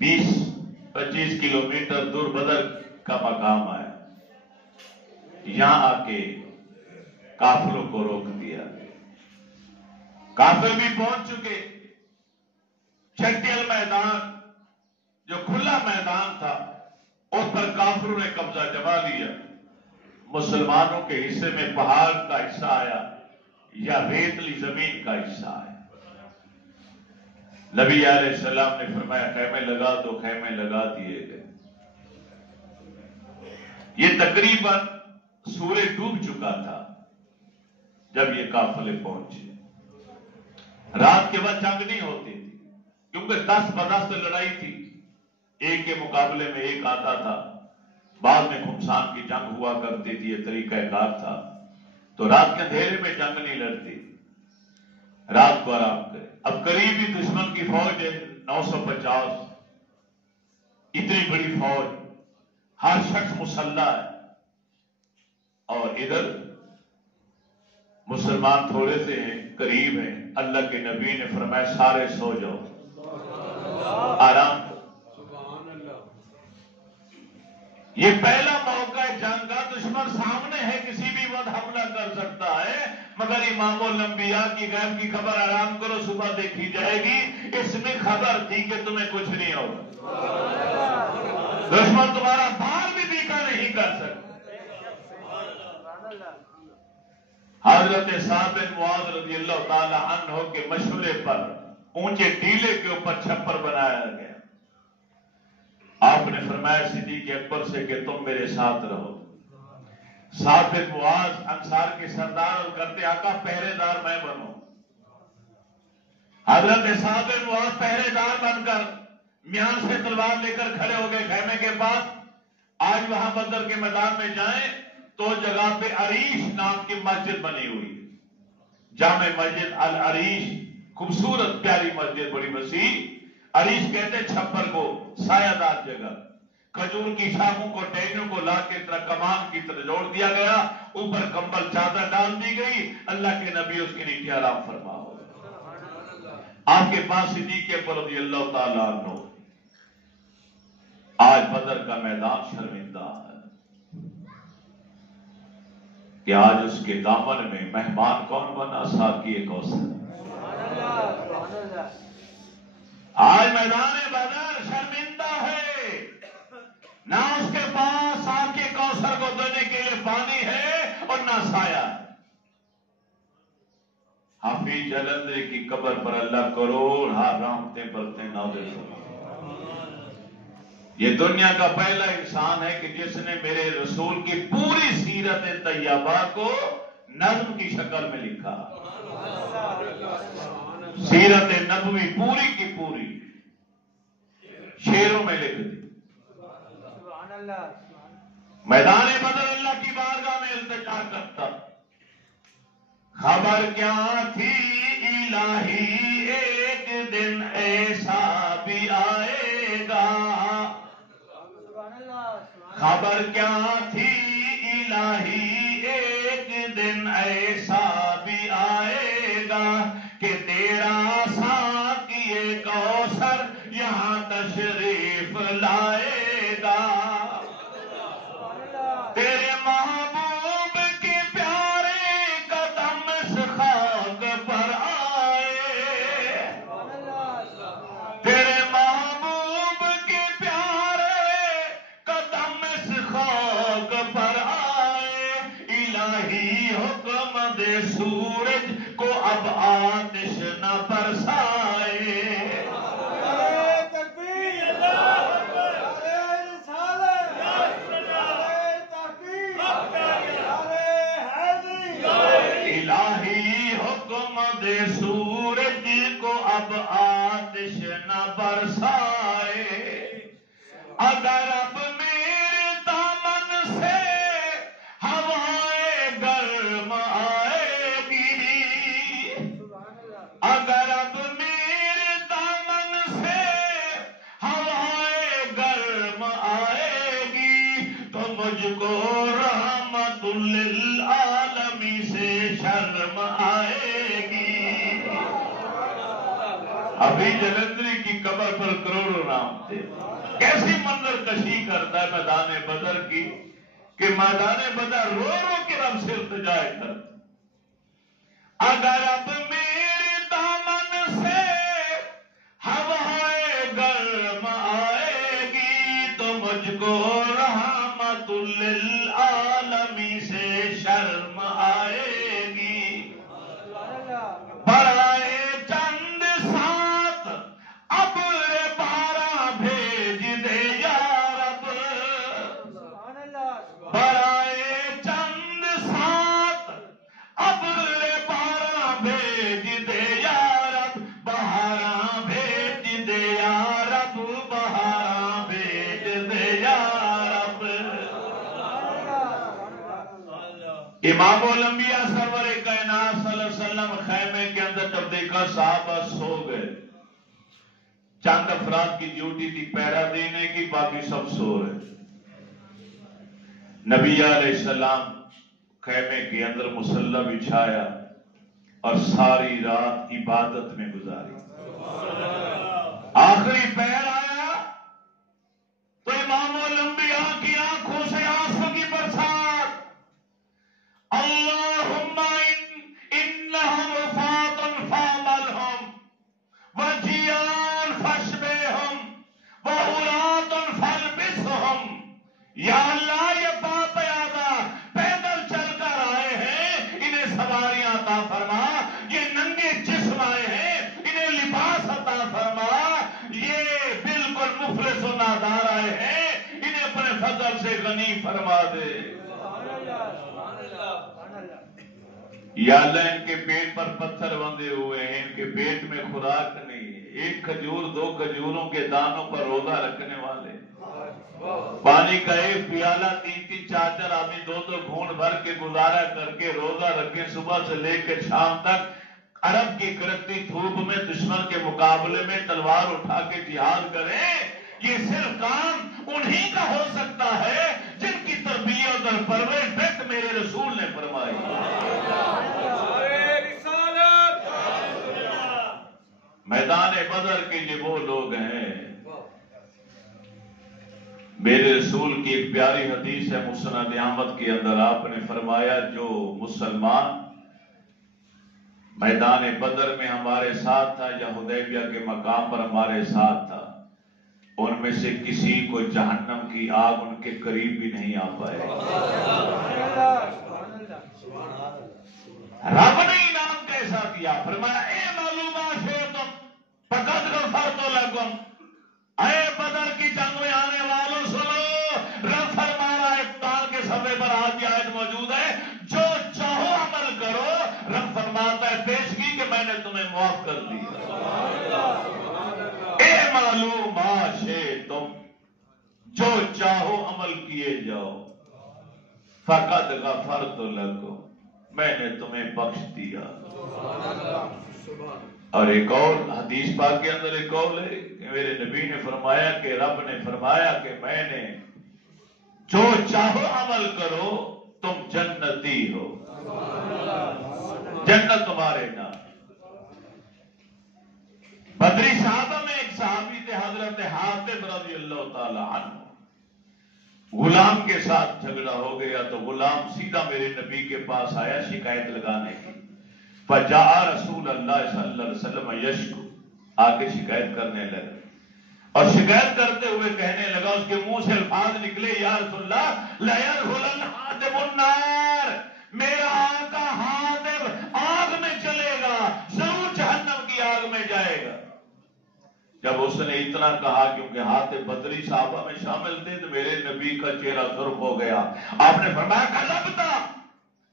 20-25 کلومیٹر دور بدر کا مقام ہے. یہاں آ کے کافروں کو روک دیا. کافر بھی پہنچ چکے. چٹیل میدان جو کھلا میدان تھا اس پر کافروں نے قبضہ جما لیا. مسلمانوں کے حصے میں پہاڑ کا حصہ آیا یا ریتلی زمین کا حصہ آیا. نبی علیہ السلام نے فرمایا خیمے لگا دو, خیمے لگا دیے گئے. یہ تقریباً سورج ڈوب چکا تھا جب یہ قافلے پہنچے. رات کے بعد جنگ نہیں ہوتی تھی کیونکہ 10 لڑائی تھی, ایک کے مقابلے میں ایک آتا تھا. بعد میں خمسان کی جنگ ہوا کرتی تھی, یہ طریقہ کار تھا. تو رات کے اندھیرے میں جنگ نہیں لڑتی, رات کو آرام کرے. اب قریبی دشمن کی فوج ہے 950, اتنی بڑی فوج, ہر شخص مسلح ہے, اور ادھر مسلمان تھوڑے سے ہیں, قریب ہیں. اللہ کے نبی نے فرمایا سارے سو جاؤ, آرام. یہ پہلا موقع ہے جنگ کا. دشمن سامنے ہے, کسی بھی وقت حملہ کر سکتا ہے, مگر امام الانبیاء کی غیب کی خبر آرام کرو صبح دیکھی جائے گی. اس میں خبر تھی کہ تمہیں کچھ نہیں ہوگا. دشمن تمہارا بال بھی دیکھا نہیں کر سکتا. حضرت سعد بن معاذ رضی اللہ تعالی عنہ کے مشورے پر اونچے ٹیلے کے اوپر چھپر بنایا گیا. آپ نے فرمایا صدیق اکبر سے کہ تم میرے ساتھ رہو. سعد بن معاذ انصار کے سردار اور کرتے آقا پہرے دار میں بنوں. حضرت سعد بن معاذ پہرے دار بن کر میان سے تلوار لے کر کھڑے ہو گئے خیمے کے پاس. آج وہاں بدر کے میدان میں جائیں تو جگہ پہ عریش نام کی مسجد بنی ہوئی, جامع مسجد العریش, خوبصورت پیاری مسجد, بڑی وسیع. عریش کہتے چھپر کو, سایہ دار جگہ. کھجور کی شاخوں کو ٹہنیوں کو لا کے طرح کمان کی طرح جوڑ دیا گیا, اوپر کمبل چادر ڈال دی گئی. اللہ کے نبی اس کے نیچے آرام فرما ہو. آپ کے پاس صدیق اکبر رضی اللہ تعالیٰ عنہ. آج بدر کا میدان شرمندہ ہے کہ آج اس کے دامن میں مہمان کون بنا, ساقی کوثر. آج میدان بدر شرمندہ ہے, نہ اس کے پاس ساقی کوثر کو دینے کے لیے پانی ہے اور نہ سایہ. حافظ جلندری کی قبر پر اللہ کروڑ رحمتیں برتیں نازل فرمائے. یہ دنیا کا پہلا انسان ہے کہ جس نے میرے رسول کی پوری سیرت طیبہ کو نظم کی شکل میں لکھا. سیرت نبوی پوری کی پوری شعروں میں لکھ دی. میدان بدر اللہ کی بارگاہ میں التجا کرتا. خبر کیا تھی الہی ایک دن ایسا بھی آئے گا. خبر کیا تھی الہی ایک دن ایسا بھی آئے گا کہ تیرا ساقی کوثر یہاں تشریف لائے گا. تیرے محبوب کے پیارے قدم اس خاک پر آئے. تیرے محبوب کے پیارے قدم اس خاک پر آئے. الہی حکم دے سورج کو اب آتش نہ برسائے. الہی حکم دے سورج اب آتش نہ برسائے، اگر اب میرے دامن سے ہوائے گرم آئے گی، اگر اب میرے دامن سے ہوائے گرم آئے گی تو مجھ کو رحمت للعالمی سے شرم آئے گی۔ ابھی جلندری کی قبر پر کروڑوں نام تھے۔ کیسی منظر کشی کرتا ہے میدان بدر کی کہ میدان بدر رو رو کے رب سے التجا کرتا، اگر اب میرے دامن سے ہوائے گرم آئے گی تو مجھ کو رحمت للعالمی سے شرم آئے گی۔ برائے چند ساتھ ابر بارہ بھیج دے یا رب، برائے چند ساتھ ابر بارہ بھیج دے یا رب، بہاراں بھیج دے یا رب، بہاراں بھیج دے یا رب۔ امام الانبیاء سرور کائنات صلی اللہ علیہ وسلم خیمے کے اندر جب دیکھا صحابہ سو گئے، چند افراد کی ڈیوٹی تھی پہرا دینے کی، باقی سب سو رہے۔ نبی علیہ السلام خیمے کے اندر مصلی بچھایا اور ساری رات عبادت میں گزاری۔ آخری پہر آیا تو امام الانبیاء کی آنکھوں سے آنسو کی برسات، اللہم انہم رفاۃ فاعملہم وجیان فاشبہم وعراۃ فالبسہم۔ یا اللہ یہ بات یادا پیدل چل کر آئے ہیں، انہیں سواریاں عطا فرما، یہ ننگے جسم آئے ہیں انہیں لباس عطا فرما، یہ بالکل مفلس و نادار آئے ہیں انہیں اپنے فضل سے غنی فرما دے۔ یا اللہ ان کے پیٹ پر پتھر بندھے ہوئے ہیں، ان کے پیٹ میں خوراک نہیں ہے، ایک کھجور دو کھجوروں کے دانوں پر روزہ رکھنے والے، پانی کا ایک پیالہ تین تین چار چار آدمی دو دو گھونٹ بھر کے گزارا کر کے روزہ رکھیں، صبح سے لے کے شام تک عرب کی کڑکتی دھوپ میں دشمن کے مقابلے میں تلوار اٹھا کے جہاد کریں۔ یہ صرف کام انہی کا ہو سکتا ہے جن کی تربیت اور پرورش میرے رسول نے فرمائی۔ میدان بدر کے جو وہ لوگ ہیں، میرے رسول کی ایک پیاری حدیث ہے مسند احمد کے اندر، آپ نے فرمایا جو مسلمان میدان بدر میں ہمارے ساتھ تھا یا حدیبیہ کے مقام پر ہمارے ساتھ تھا، ان میں سے کسی کو جہنم کی آگ ان کے قریب بھی نہیں آ پائے۔ رب نے انعام کیسا دیا، فرمایا اے معلومہ شئتم فقد غفرت لکم، اے بدر کی جنگ میں آنے والوں سنو، رب فرما رہا ہے، قرآن کے صفحے پر آج آیت موجود ہے، جو چاہو عمل کرو، رب فرماتا ہے پیشگی کہ میں نے تمہیں معاف کر دیا۔ اے معلوم شئتم، جو چاہو عمل کیے جاؤ، فقد غفرت لکم، میں نے تمہیں بخش دیا۔ اور ایک اور حدیث پاک کے اندر ایک قول ہے کہ میرے نبی نے فرمایا کہ رب نے فرمایا کہ میں نے جو چاہو عمل کرو تم جنتی ہو، جنت تمہارے نام۔ بدری صحابہ میں ایک صحابی تھے حضرت حاتب رضی اللہ تعالی عنہ، غلام کے ساتھ جھگڑا ہو گیا تو غلام سیدھا میرے نبی کے پاس آیا شکایت لگانے کی، فجاء رسول اللہ صلی اللہ علیہ وسلم یشکو، آگے شکایت کرنے لگا اور شکایت کرتے ہوئے کہنے لگا، اس کے منہ سے الفاظ نکلے، یا رسول اللہ لیدخلن حاتب النار، میرا آقا حاتب آگ میں چلے گا، ضرور جہنم کی آگ میں جائے گا۔ جب اس نے اتنا کہا، کیونکہ حاتب بدری صحابہ میں شامل تھے، تو میرے نبی کا چہرہ سرخ ہو گیا۔ آپ نے فرمایا کذبتا،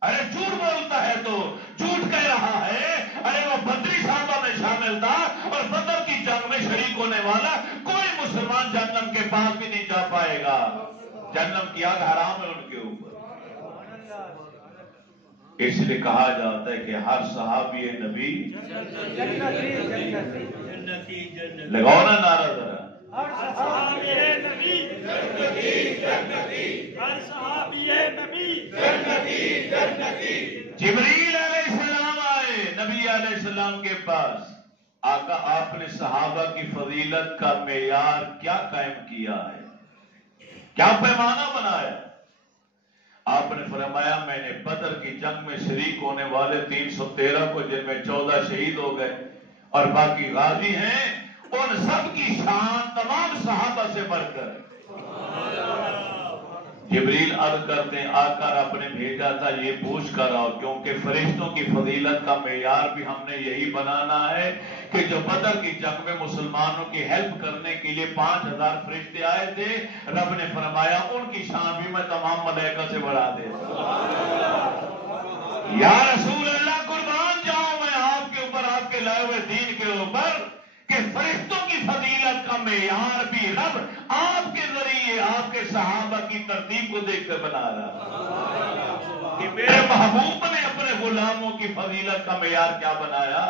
ارے جھوٹ بولتا ہے تو، جھوٹ کہہ رہا ہے، ارے وہ بدری صحابہ میں شامل تھا اور والا کوئی مسلمان جہنم کے پاس بھی نہیں جا پائے گا. جہنم کی آگ حرام ہے ان کے اوپر. اس لیے کہا جاتا ہے کہ ہر صحابی نبی لگاؤ نا نعرہ ذرا. ہر صحابی نبی ہر صحابی نبی جبریل علیہ السلام آئے نبی علیہ السلام کے پاس. آقا آپ نے صحابہ کی فضیلت کا معیار کیا قائم کیا ہے, کیا پیمانہ بنایا؟ آپ نے فرمایا میں نے بدر کی جنگ میں شریک ہونے والے 313 کو, جن میں 14 شہید ہو گئے اور باقی غازی ہیں, ان سب کی شان تمام صحابہ سے بڑھ کر. جبریل عرض کرتے ہیں آقا رب نے بھیجا تھا یہ پوچھ کر آؤ, کیونکہ فرشتوں کی فضیلت کا معیار بھی ہم نے یہی بنانا ہے کہ جو بدر کی جنگ میں مسلمانوں کی ہیلپ کرنے کے لیے 5000 فرشتے آئے تھے, رب نے فرمایا ان کی شان بھی میں تمام ملائکہ سے بڑھا دیتا. یا رسول اللہ قربان جاؤں میں آپ کے اوپر, آپ کے لائے ہوئے دین کے اوپر, کہ فرشتوں کی فضیلت کا معیار بھی رب آپ کے ذریعے آپ کے صحابہ کی ترتیب کو دیکھ کر بنا رہا کہ میرے محبوب نے اپنے غلاموں کی فضیلت کا معیار کیا بنایا,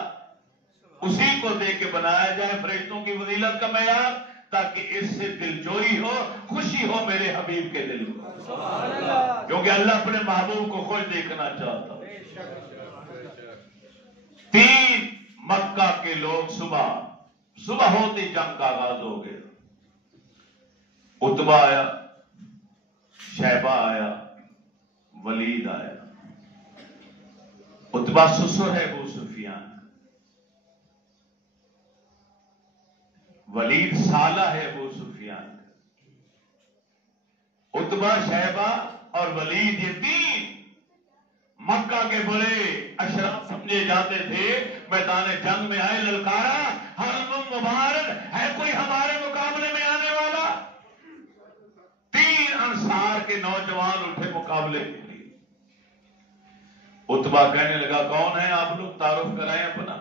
اسی کو دیکھ کے بنایا جائے فرشتوں کی فضیلت کا معیار, تاکہ اس سے دلجوئی ہو, خوشی ہو میرے حبیب کے دل کو, کیونکہ اللہ اپنے محبوب کو خوش دیکھنا چاہتا. 3 مکہ کے لوگ صبح ہوتی جنگ کا آغاز ہو گیا. عتبہ آیا, شیبہ آیا, ولید آیا. عتبہ سسر ہے ابو سفیان, ولید سالہ ہے ابو سفیان. عتبہ, شیبہ اور ولید یہ 3 مکہ کے بڑے اشراف سمجھے جاتے تھے. میدان جنگ میں آئے, للکارا حرم مبارک ہے کوئی ہمارے مقابلے میں آنے والا. 3 انصار کے نوجوان اٹھے مقابلے کے لیے. عتبہ کہنے لگا کون ہے آپ لوگ, تعارف کرائیں اپنا.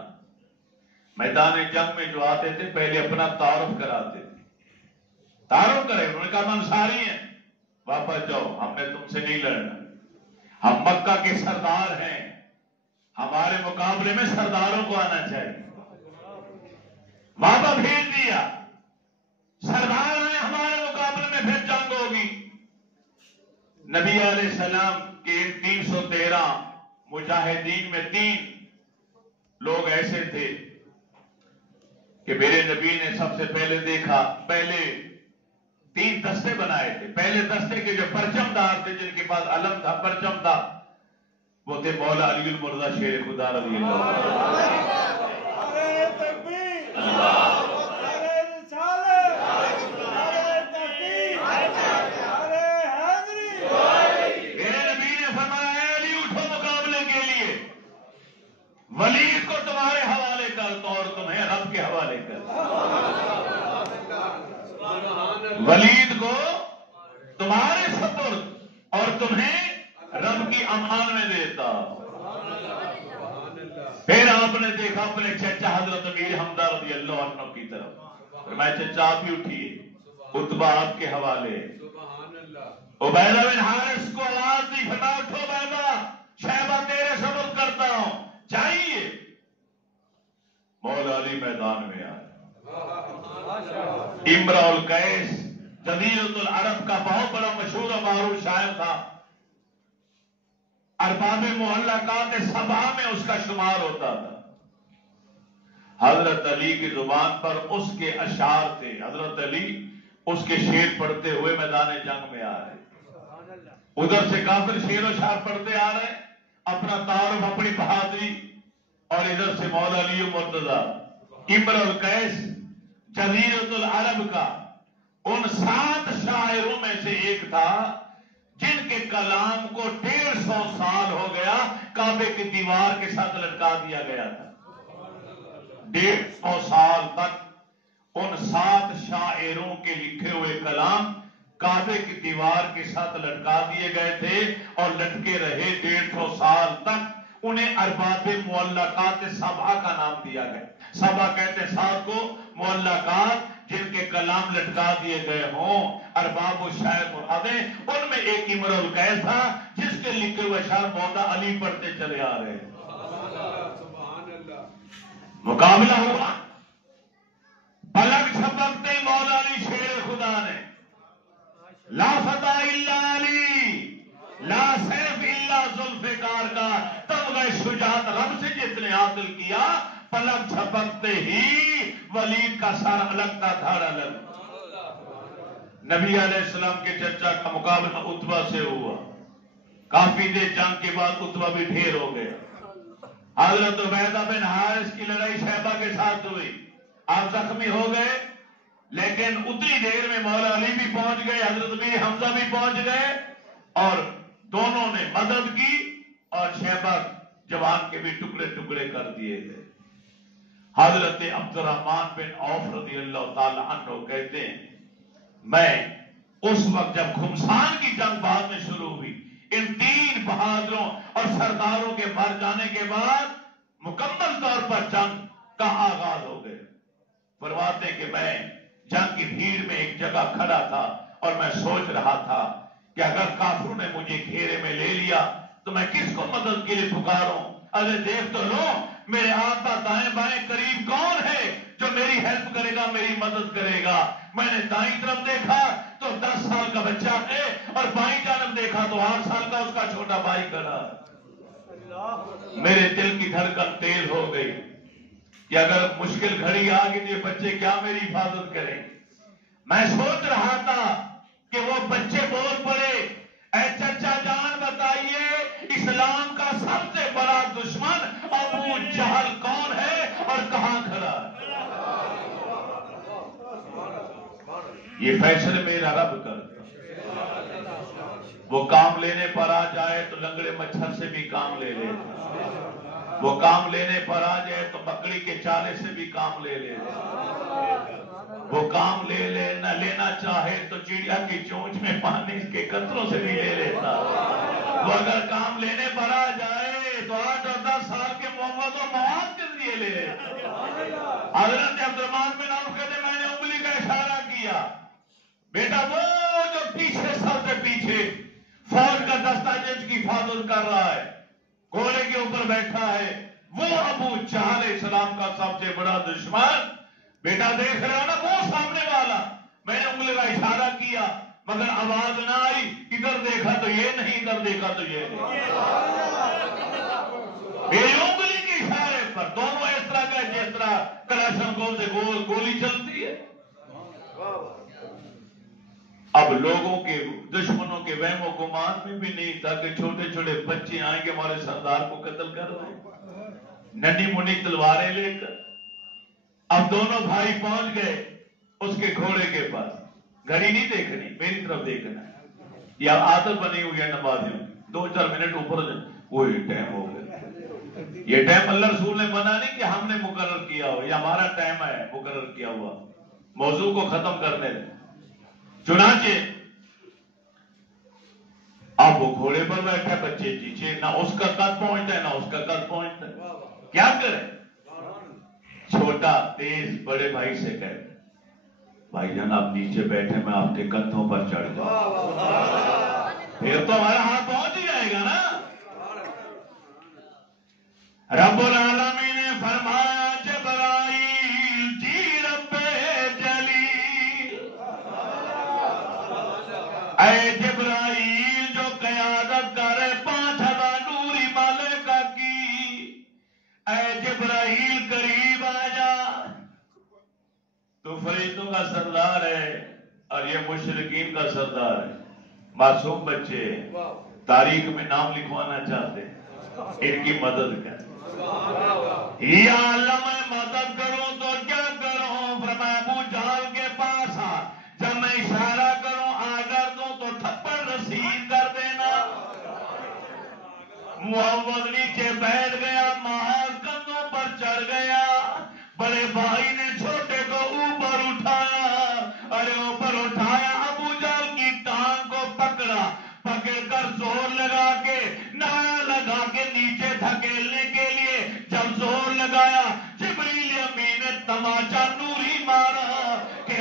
میدان جنگ میں جو آتے تھے پہلے اپنا تعارف کراتے تھے. تعارف کرے, انہوں نے کہا ہم انصاری ہیں, واپس جاؤ, ہم نے تم سے نہیں لڑنا, ہم مکہ کے سردار ہیں, ہمارے مقابلے میں سرداروں کو آنا چاہیے. واپس بھیج دیا, سردار ہیں ہمارے مقابلے میں پھر جنگ ہوگی. نبی علیہ السلام کے 313 مجاہدین میں 3 لوگ ایسے تھے کہ میرے نبی نے سب سے پہلے دیکھا. پہلے 3 دستے بنائے تھے. پہلے دستے کے جو پرچم دار تھے, جن کے پاس علم تھا, پرچم تھا, وہ تھے مولا علی المرضی شیر خدا رضی اللہ عنہ. میرے نبی نے فرمایا علی اٹھو مقابلے کے لیے, ولید کو تمہارے حوالے کر دو اور تمہیں رب کے حوالے کر. ولید کو تمہارے سپرد اور تمہیں رب کی امان میں دیتا. پھر آپ نے دیکھا اپنے چچا حضرت امیر حمزہ رضی اللہ عنہ کی طرف, میں چچا آپ ہی اٹھیے, عتبہ آپ کے حوالے. عبیدہ بن حارث کو آواز دی, فرمایا اٹھو عبیدہ, شیبہ تیرے سبب کرتا ہوں, چاہیے. مولا علی میدان میں آئے. امرؤ القیس جزیرۃ العرب کا بہت بڑا مشہور و معروف شاعر تھا. ارباب معلقات 7 میں اس کا شمار ہوتا تھا. حضرت علی کی زبان پر اس کے اشعار تھے. حضرت علی اس کے شعر پڑھتے ہوئے میدان جنگ میں آ رہے. ادھر سے کافر شعر و شعر پڑھتے آ رہے, اپنا تعارف, اپنی بہادری, اور ادھر سے مولا علی مرتضی امرؤ القیس جزیرۃ العرب کا ان 7 شاعروں میں سے ایک تھا جن کے کلام کو 150 سال ہو گیا کعبے کی دیوار کے ساتھ لٹکا دیا گیا تھا. 150 سال تک ان 7 شاعروں کے لکھے ہوئے کلام کعبے کی دیوار کے ساتھ لٹکا دیے گئے تھے اور لٹکے رہے 150 سال تک. انہیں ارباب معلقات 7 کا نام دیا گیا. 7 کہتے 7 کو, معلقات جن کے کلام لٹکا دیے گئے ہوں، ارباب و شاعر مرادیں، ان میں ایک امرؤ القیس تھا جس کے لکھے ہوئے اشعار مولا علی پڑھتے چلے آ رہے ہیں۔ مقابلہ ہوا، پلک جھپکتے مولا علی شیر خدا نے، لا فتح الا علی، لا سیف الا ذوالفقار کا تمغہ شجاعت رب سے جس نے حاصل کیا، پلک جھپکتے ہی ولید کا سر الگ تھا، دھڑ الگ۔ نبی علیہ السلام کے چچا کا مقابلہ عتبہ سے ہوا، کافی دیر جنگ کے بعد عتبہ بھی ڈھیر ہو گیا۔ حضرت عبیدہ بن حارث کی لڑائی شیبہ کے ساتھ ہوئی، آپ زخمی ہو گئے، لیکن اتنی دیر میں مولا علی بھی پہنچ گئے، حضرت بھی حمزہ بھی پہنچ گئے، اور دونوں نے مدد کی، اور شیبہ جوان کے بھی ٹکڑے ٹکڑے کر دیے گئے۔ حضرت عبد الرحمن بن عوف رضی اللہ تعالی عنہ کہتے ہیں، میں اس وقت جب گھمسان کی جنگ بعد میں شروع ہوئی، ان تین بہادروں اور سرداروں کے مر جانے کے بعد مکمل طور پر جنگ کا آغاز ہو گیا۔ فرماتے ہیں کہ میں جنگ کی بھیڑ میں ایک جگہ کھڑا تھا اور میں سوچ رہا تھا کہ اگر کافروں نے مجھے گھیرے میں لے لیا تو میں کس کو مدد کے لیے پکاروں؟ ارے دیکھ تو لو میرے آقا دائیں بائیں قریب کون ہے جو میری ہیلپ کرے گا، میری مدد کرے گا۔ میں نے دائیں طرف دیکھا تو 10 سال کا بچہ ہے، اور بائیں جانب دیکھا تو 8 سال کا اس کا چھوٹا بھائی کھڑا ہے۔ میرے دل کی دھڑکن تیز ہو گئی کہ اگر مشکل گھڑی آ گئی تو یہ بچے کیا میری حفاظت کریں۔ میں سوچ رہا تھا کہ وہ بچے بول پڑے، اے چچا جان بتائیے اسلام کا سب سے بڑا دشمن ابو جہل کون ہے اور کہاں کھڑا ہے؟ یہ فیصلے میرا رب کرتا، وہ کام لینے پر آ جائے تو لنگڑے مچھر سے بھی کام لے لیتا، وہ کام لینے پر آ جائے تو مکڑی کے چالے سے بھی کام لے لیتا، وہ کام لینا چاہے تو چڑیا کی چونچ میں پانی کے قطروں سے بھی لے لیتا، وہ اگر کام لینے پر آ جائے تو 8 اور 10 سال کے محمد و مواد کے ذریعے لے لیتا۔ حضرت عبد الرحمن بن عوف کہتے میں نے انگلی کا اشارہ کیا، بیٹا وہ جو پیچھے سب سے پیچھے فوج کا دستہ جس کی حفاظت کر رہا ہے، گھوڑے کے اوپر بیٹھا ہے، وہ ابو جہل اسلام کا سب سے بڑا دشمن، بیٹا دیکھ رہا نا وہ سامنے والا۔ میں نے انگلی کا اشارہ کیا مگر آواز نہ آئی، ادھر دیکھا تو یہ نہیں، ادھر دیکھا تو یہ نہیں، میری انگلی کے اشارے پر دونوں اس طرح کا جس طرح کلاشنکوف سے گولی چلتی ہے۔ اب لوگوں کے دشمنوں کے وہم و گمان میں بھی نہیں تھا کہ چھوٹے چھوٹے بچے آئیں گے ہمارے سردار کو قتل کر دیں، ننھی منی تلواریں لے کر۔ اب دونوں بھائی پہنچ گئے اس کے گھوڑے کے پاس، گھڑی نہیں دیکھنی، میری طرف دیکھنا ہے، یا عادت بنی ہوئی ہے نمازیوں 2-4 منٹ اوپر وہی ٹائم ہو گیا۔ یہ ٹائم اللہ رسول نے منع نہیں کہ ہم نے مقرر کیا ہو، یہ ہمارا ٹائم ہے مقرر کیا ہوا، موضوع کو ختم کرنے دیں۔ چنانچہ اب وہ گھوڑے پر بیٹھا، بچے پیچھے، نہ اس کا قد پہنچتا ہے نہ اس کا قد پہنچتا ہے، کیا کرے؟ چھوٹا تیز بڑے بھائی سے کہتے بھائی جان آپ نیچے بیٹھے میں آپ کے کندھوں پر چڑھ جاؤں، پھر تو ہمارا ہاتھ پہنچ ہی جائے گا نا۔ رب العالمین نے فرمایا جبرائیل جی رب جلیل، اے جبرائیل جو قیادت کرے 5000 نوری ملائکہ کی، اے جبرائیل قریب آ جا، تو فرشتوں کا سردار ہے اور یہ مشرکین کا سردار ہے، معصوم بچے تاریخ میں نام لکھوانا چاہتے ہیں، ان کی مدد کر۔ یا اللہ میں مدد کروں تو کیا کروں؟ فرمایا ابو جہل کے پاس آ، جب میں اشارہ کروں آگر دوں تو تھپڑ رسید کر دینا۔ محمد نیچے بیٹھ گیا، محاذ کندھوں پر چڑھ گیا، بڑے بھائی نے چھوٹے کو اوپر اٹھایا، ارے اوپر اٹھایا، ابو جہل کی ٹانگ کو پکڑا، پکڑ کر زور لگا کے نعرہ لگا کے نیچے دھکیلنے کے لیے جب زور لگایا، جبریل امین نے تماچا نوری مارا کہ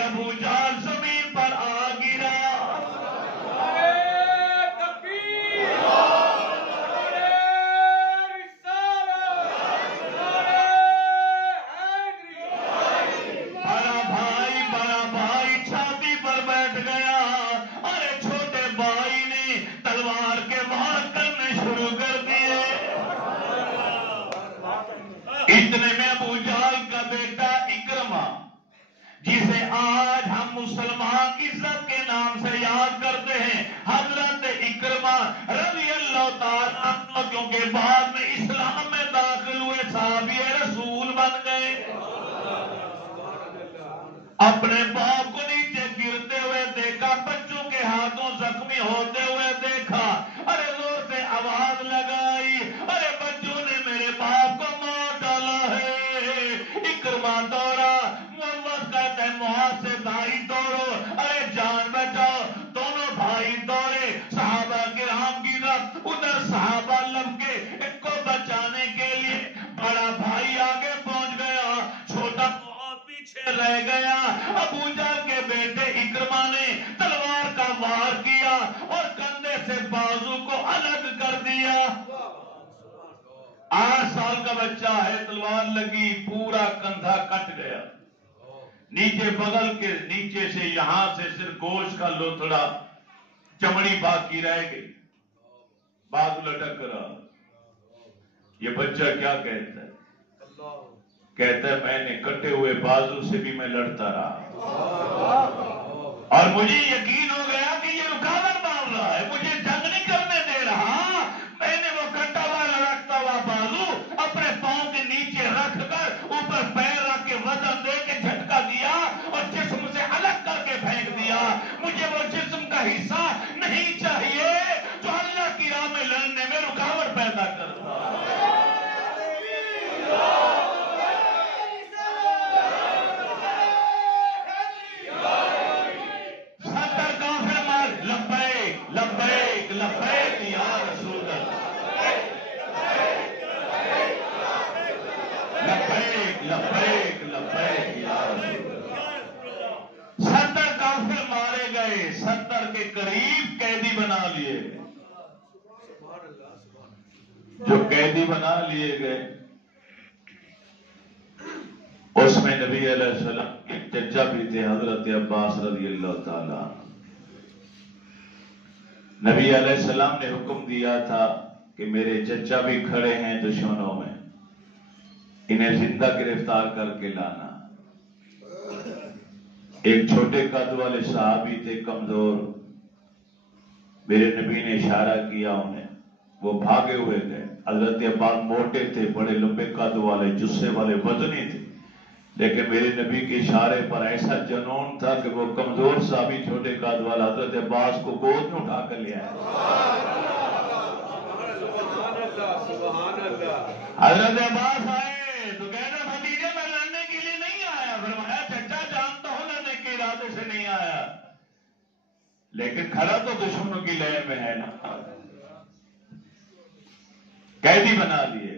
اتنے میں ابو جہل کا بیٹا اکرما، جسے آج ہم مسلمان عزت کے نام سے یاد کرتے ہیں، حضرت اکرما رضی اللہ تعالیٰ عنہ، کیونکہ بعد میں اسلام میں داخل ہوئے، صحابی رسول بن گئے، اپنے باپ کو نیچے گرتے ہوئے دیکھا، بچوں کے ہاتھوں زخمی ہوتے ہوئے دیکھا، ارے زور سے آواز لگائی، ارے بچوں نے میرے باپ کو مار ڈالا ہے۔ اکرما دوڑا، محمد کہتے ہیں معاذ سے بھائی دوڑو، ارے جان بچاؤ، دونوں بھائی دوڑے صحابہ کرام کی طرف، ادھر صحابہ لپکے ان کو بچانے کے لیے، بڑا بھائی آگے پہنچ گیا، چھوٹا بہت پیچھے رہ گیا۔ ابو جہل کے بیٹے اکرما نے تلوار کا وار کیا اور کندھے سے بازو کو الگ کر دیا۔ 8 سال کا بچہ ہے، تلوار لگی، پورا کندھا کٹ گیا، نیچے بغل کے نیچے سے یہاں سے صرف گوشت کا لوتھڑا، چمڑی باقی رہ گئی، بازو لٹک رہا۔ یہ بچہ کیا کہتا ہے؟ کہتا ہے میں نے کٹے ہوئے بازو سے بھی میں لڑتا رہا، اور مجھے یقین ہو گیا کہ یہ رکاوٹ ڈال رہا ہے، مجھے جنگ نہیں کرنے دے رہا۔ میں نے وہ کٹا ہوا لڑکتا ہوا بازو اپنے پاؤں کے نیچے رکھ کر اوپر پیر رکھ کے وزن دے کے جھٹکا دیا اور جسم سے الگ کر کے پھینک دیا۔ مجھے وہ جسم کا حصہ نہیں چاہیے جو اللہ کی راہ میں لڑنے میں رکاوٹ پیدا کرتا۔ لبیک لبیک یا رسول اللہ، لبیک لبیک لبیک یا رسول اللہ۔ 70 کافر مارے گئے، 70 کے قریب قیدی بنا لیے گئے۔ جو قیدی بنا لیے گئے اس میں نبی علیہ السلام کے چچا بھی تھے، حضرت عباس رضی اللہ تعالیٰ۔ نبی علیہ السلام نے حکم دیا تھا کہ میرے چچا بھی کھڑے ہیں دشمنوں میں، انہیں زندہ گرفتار کر کے لانا۔ ایک چھوٹے قد والے صحابی تھے، کمزور، میرے نبی نے اشارہ کیا انہیں، وہ بھاگے ہوئے گئے۔ حضرت عباس موٹے تھے، بڑے لمبے قد والے، جسے والے، وزنی تھے، لیکن میرے نبی کے اشارے پر ایسا جنون تھا کہ وہ کمزور صحابی چھوٹے قد والا حضرت عباس کو گود میں اٹھا کر لے آیا۔ حضرت عباس آئے تو کہنا بھتیجے میں لڑنے کے لیے نہیں آیا، فرمایا چچا جانتا ہوں لڑنے کے ارادے سے نہیں آیا، لیکن کھڑا تو دشمنوں کی لہر میں ہے نا۔ قیدی بنا لیے۔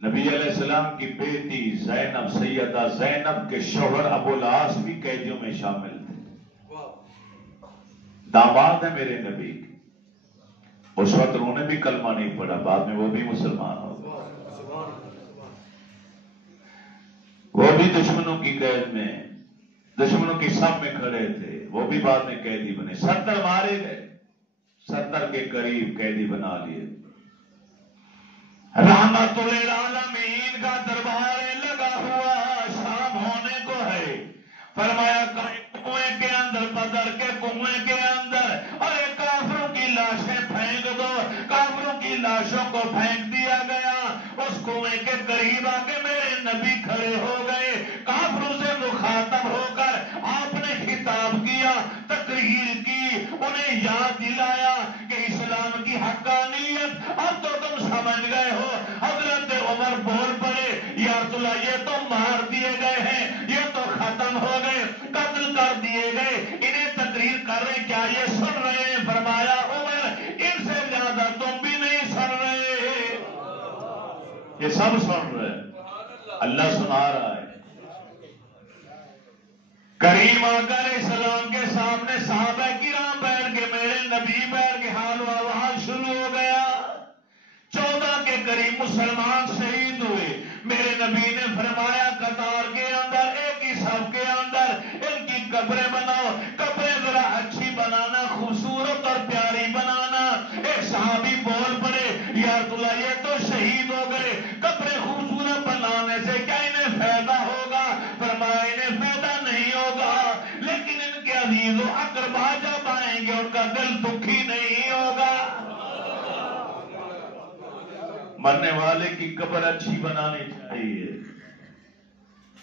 نبی علیہ السلام کی بیٹی زینب، سیدہ زینب کے شوہر ابو العاص بھی قیدیوں میں شامل تھے، داماد ہے میرے نبی کے۔ اس وقت انہوں نے بھی کلمہ نہیں پڑھا، بعد میں وہ بھی مسلمان ہو گئے، وہ بھی دشمنوں کی قید میں، دشمنوں کی صف میں کھڑے تھے، وہ بھی بعد میں قیدی بنے۔ 70 مارے گئے، 70 کے قریب قیدی بنا لیے۔ رحمت للعالمین کا دربار لگا ہوا، شام ہونے کو ہے، فرمایا کنویں کے اندر، بدر کے کنویں کے اندر، اور ایک کافروں کی لاشیں پھینک دو۔ کافروں کی لاشوں کو پھینک دیا گیا۔ اس کنویں کے قریب آ کے میرے نبی کھڑے ہو گئے، کافروں سے مخاطب ہو کر آپ نے خطاب کیا، تقریر کی، انہیں یاد دلایا کہ اسلام کی حقانیت اب تو تم سمجھ گئے ہو۔ حضرت عمر بول پڑے، یا رسول اللہ یہ تو مار دیے گئے ہیں، یہ تو ختم ہو گئے، قتل کر دیے گئے، انہیں تقریر کر رہے، کیا یہ سن رہے ہیں؟ فرمایا عمر ان سے زیادہ تم بھی نہیں سن رہے، یہ سب سن رہے ہیں، اللہ سنا رہا ہے۔ کریم آقا علیہ السلام کے سامنے صحابہ کرام بیٹھ کے، میرے نبی بیٹھ کے، حال و احوال شروع ہو گیا۔ 14 کے قریب مسلمان شہید ہوئے۔ میرے نبی نے فرمایا قطار کے اندر، ایک ہی صف کے اندر ان کی قبریں بناؤ، قبریں ذرا اچھی بنانا، خوبصورت اور پیاری بنانا۔ ایک صحابی بول پڑے، یا رسول اللہ یہ تو شہید ہو گئے، قبریں دل دکھی نہیں ہوگا۔ مرنے والے کی قبر اچھی بنانی چاہیے،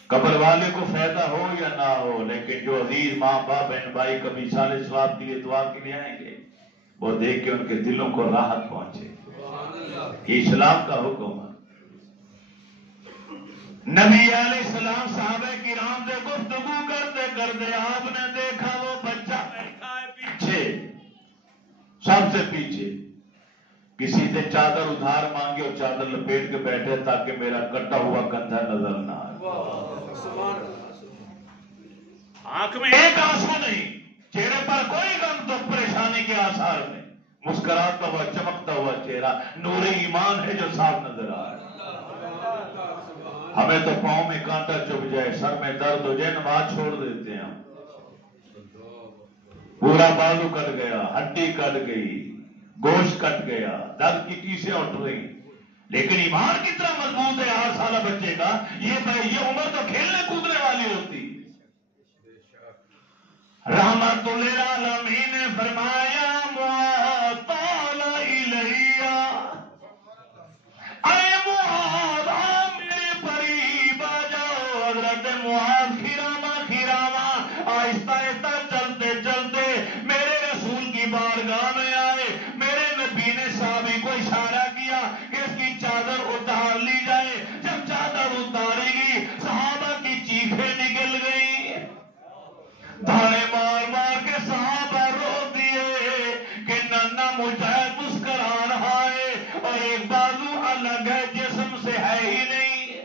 قبر والے کو فائدہ ہو یا نہ ہو، لیکن جو عزیز ماں باپ بہن بھائی کبھی سال ثواب کے لیے دعا کے لیے آئیں گے، وہ دیکھ کے ان کے دلوں کو راحت پہنچے۔ یہ اسلام کا حکم ہے۔ نبی علیہ السلام صحابہ کرام سے گفتگو کرتے کرتے آپ نے دیکھا وہ بچہ بیٹھا ہے پیچھے، سب سے پیچھے، کسی سے چادر ادھار مانگے اور چادر لپیٹ کے بیٹھے تاکہ میرا کٹا ہوا کندھا نظر نہ آئے۔ آنکھ میں ایک آنسو نہیں، چہرے پر کوئی غم دکھ پریشانی کے آثار نہیں، مسکراتا ہوا چمکتا ہوا چہرہ، نور ایمان ہے جو صاف نظر آ رہا ہے۔ ہمیں تو پاؤں میں کانٹا چبھ جائے، سر میں درد ہو جائے، نماز چھوڑ دیتے ہیں، پورا بازو کٹ گیا، ہڈی کٹ گئی، گوشت کٹ گیا، درد کی ٹیسیں اٹھ رہی، لیکن ایمان کتنا مضبوط ہے 8 سالہ بچے کا، یہ عمر تو کھیلنے کودنے والی ہوتی۔ رحمت للعالمین نے فرمایا معطال الیہ، اے معاذ میرے قریب آ جاؤ۔ حضرت معاذ خیرامہ آہستہ آہستہ چلتے چلتے میرے رسول کی بارگاہ میں آئے۔ میرے نبی نے صحابی کو اشارہ کیا کہ اس کی چادر اتار لی جائے۔ جب چادر اتاری گئی صحابہ کی چیخیں نکل گئی، دھاڑے مار مار کے صحابہ رو دیے کہ ننا مجاہد مسکرا رہا ہے اور ایک بازو الگ ہے، جسم سے ہے ہی نہیں۔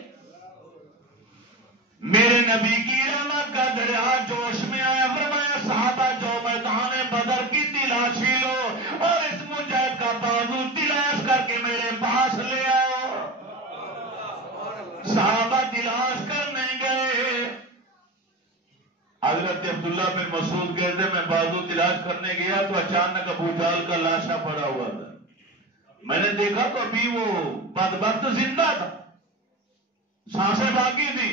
میرے نبی کی رحمت کا دریا جوش میں آیا، فرمایا صحابہ جو میدان بدر کی تلاشی لو اور اس مجاہد کا بازو تلاش کر کے میرے پاس لے آؤ۔ صحابہ تلاش کرنے گئے۔ حضرت عبداللہ بن مسعود کہتے میں بازو تلاش کرنے گیا تو اچانک ابو جہل کا لاشا پڑا ہوا تھا۔ میں نے دیکھا تو ابھی وہ بدبخت زندہ تھا، سانسیں باقی تھی۔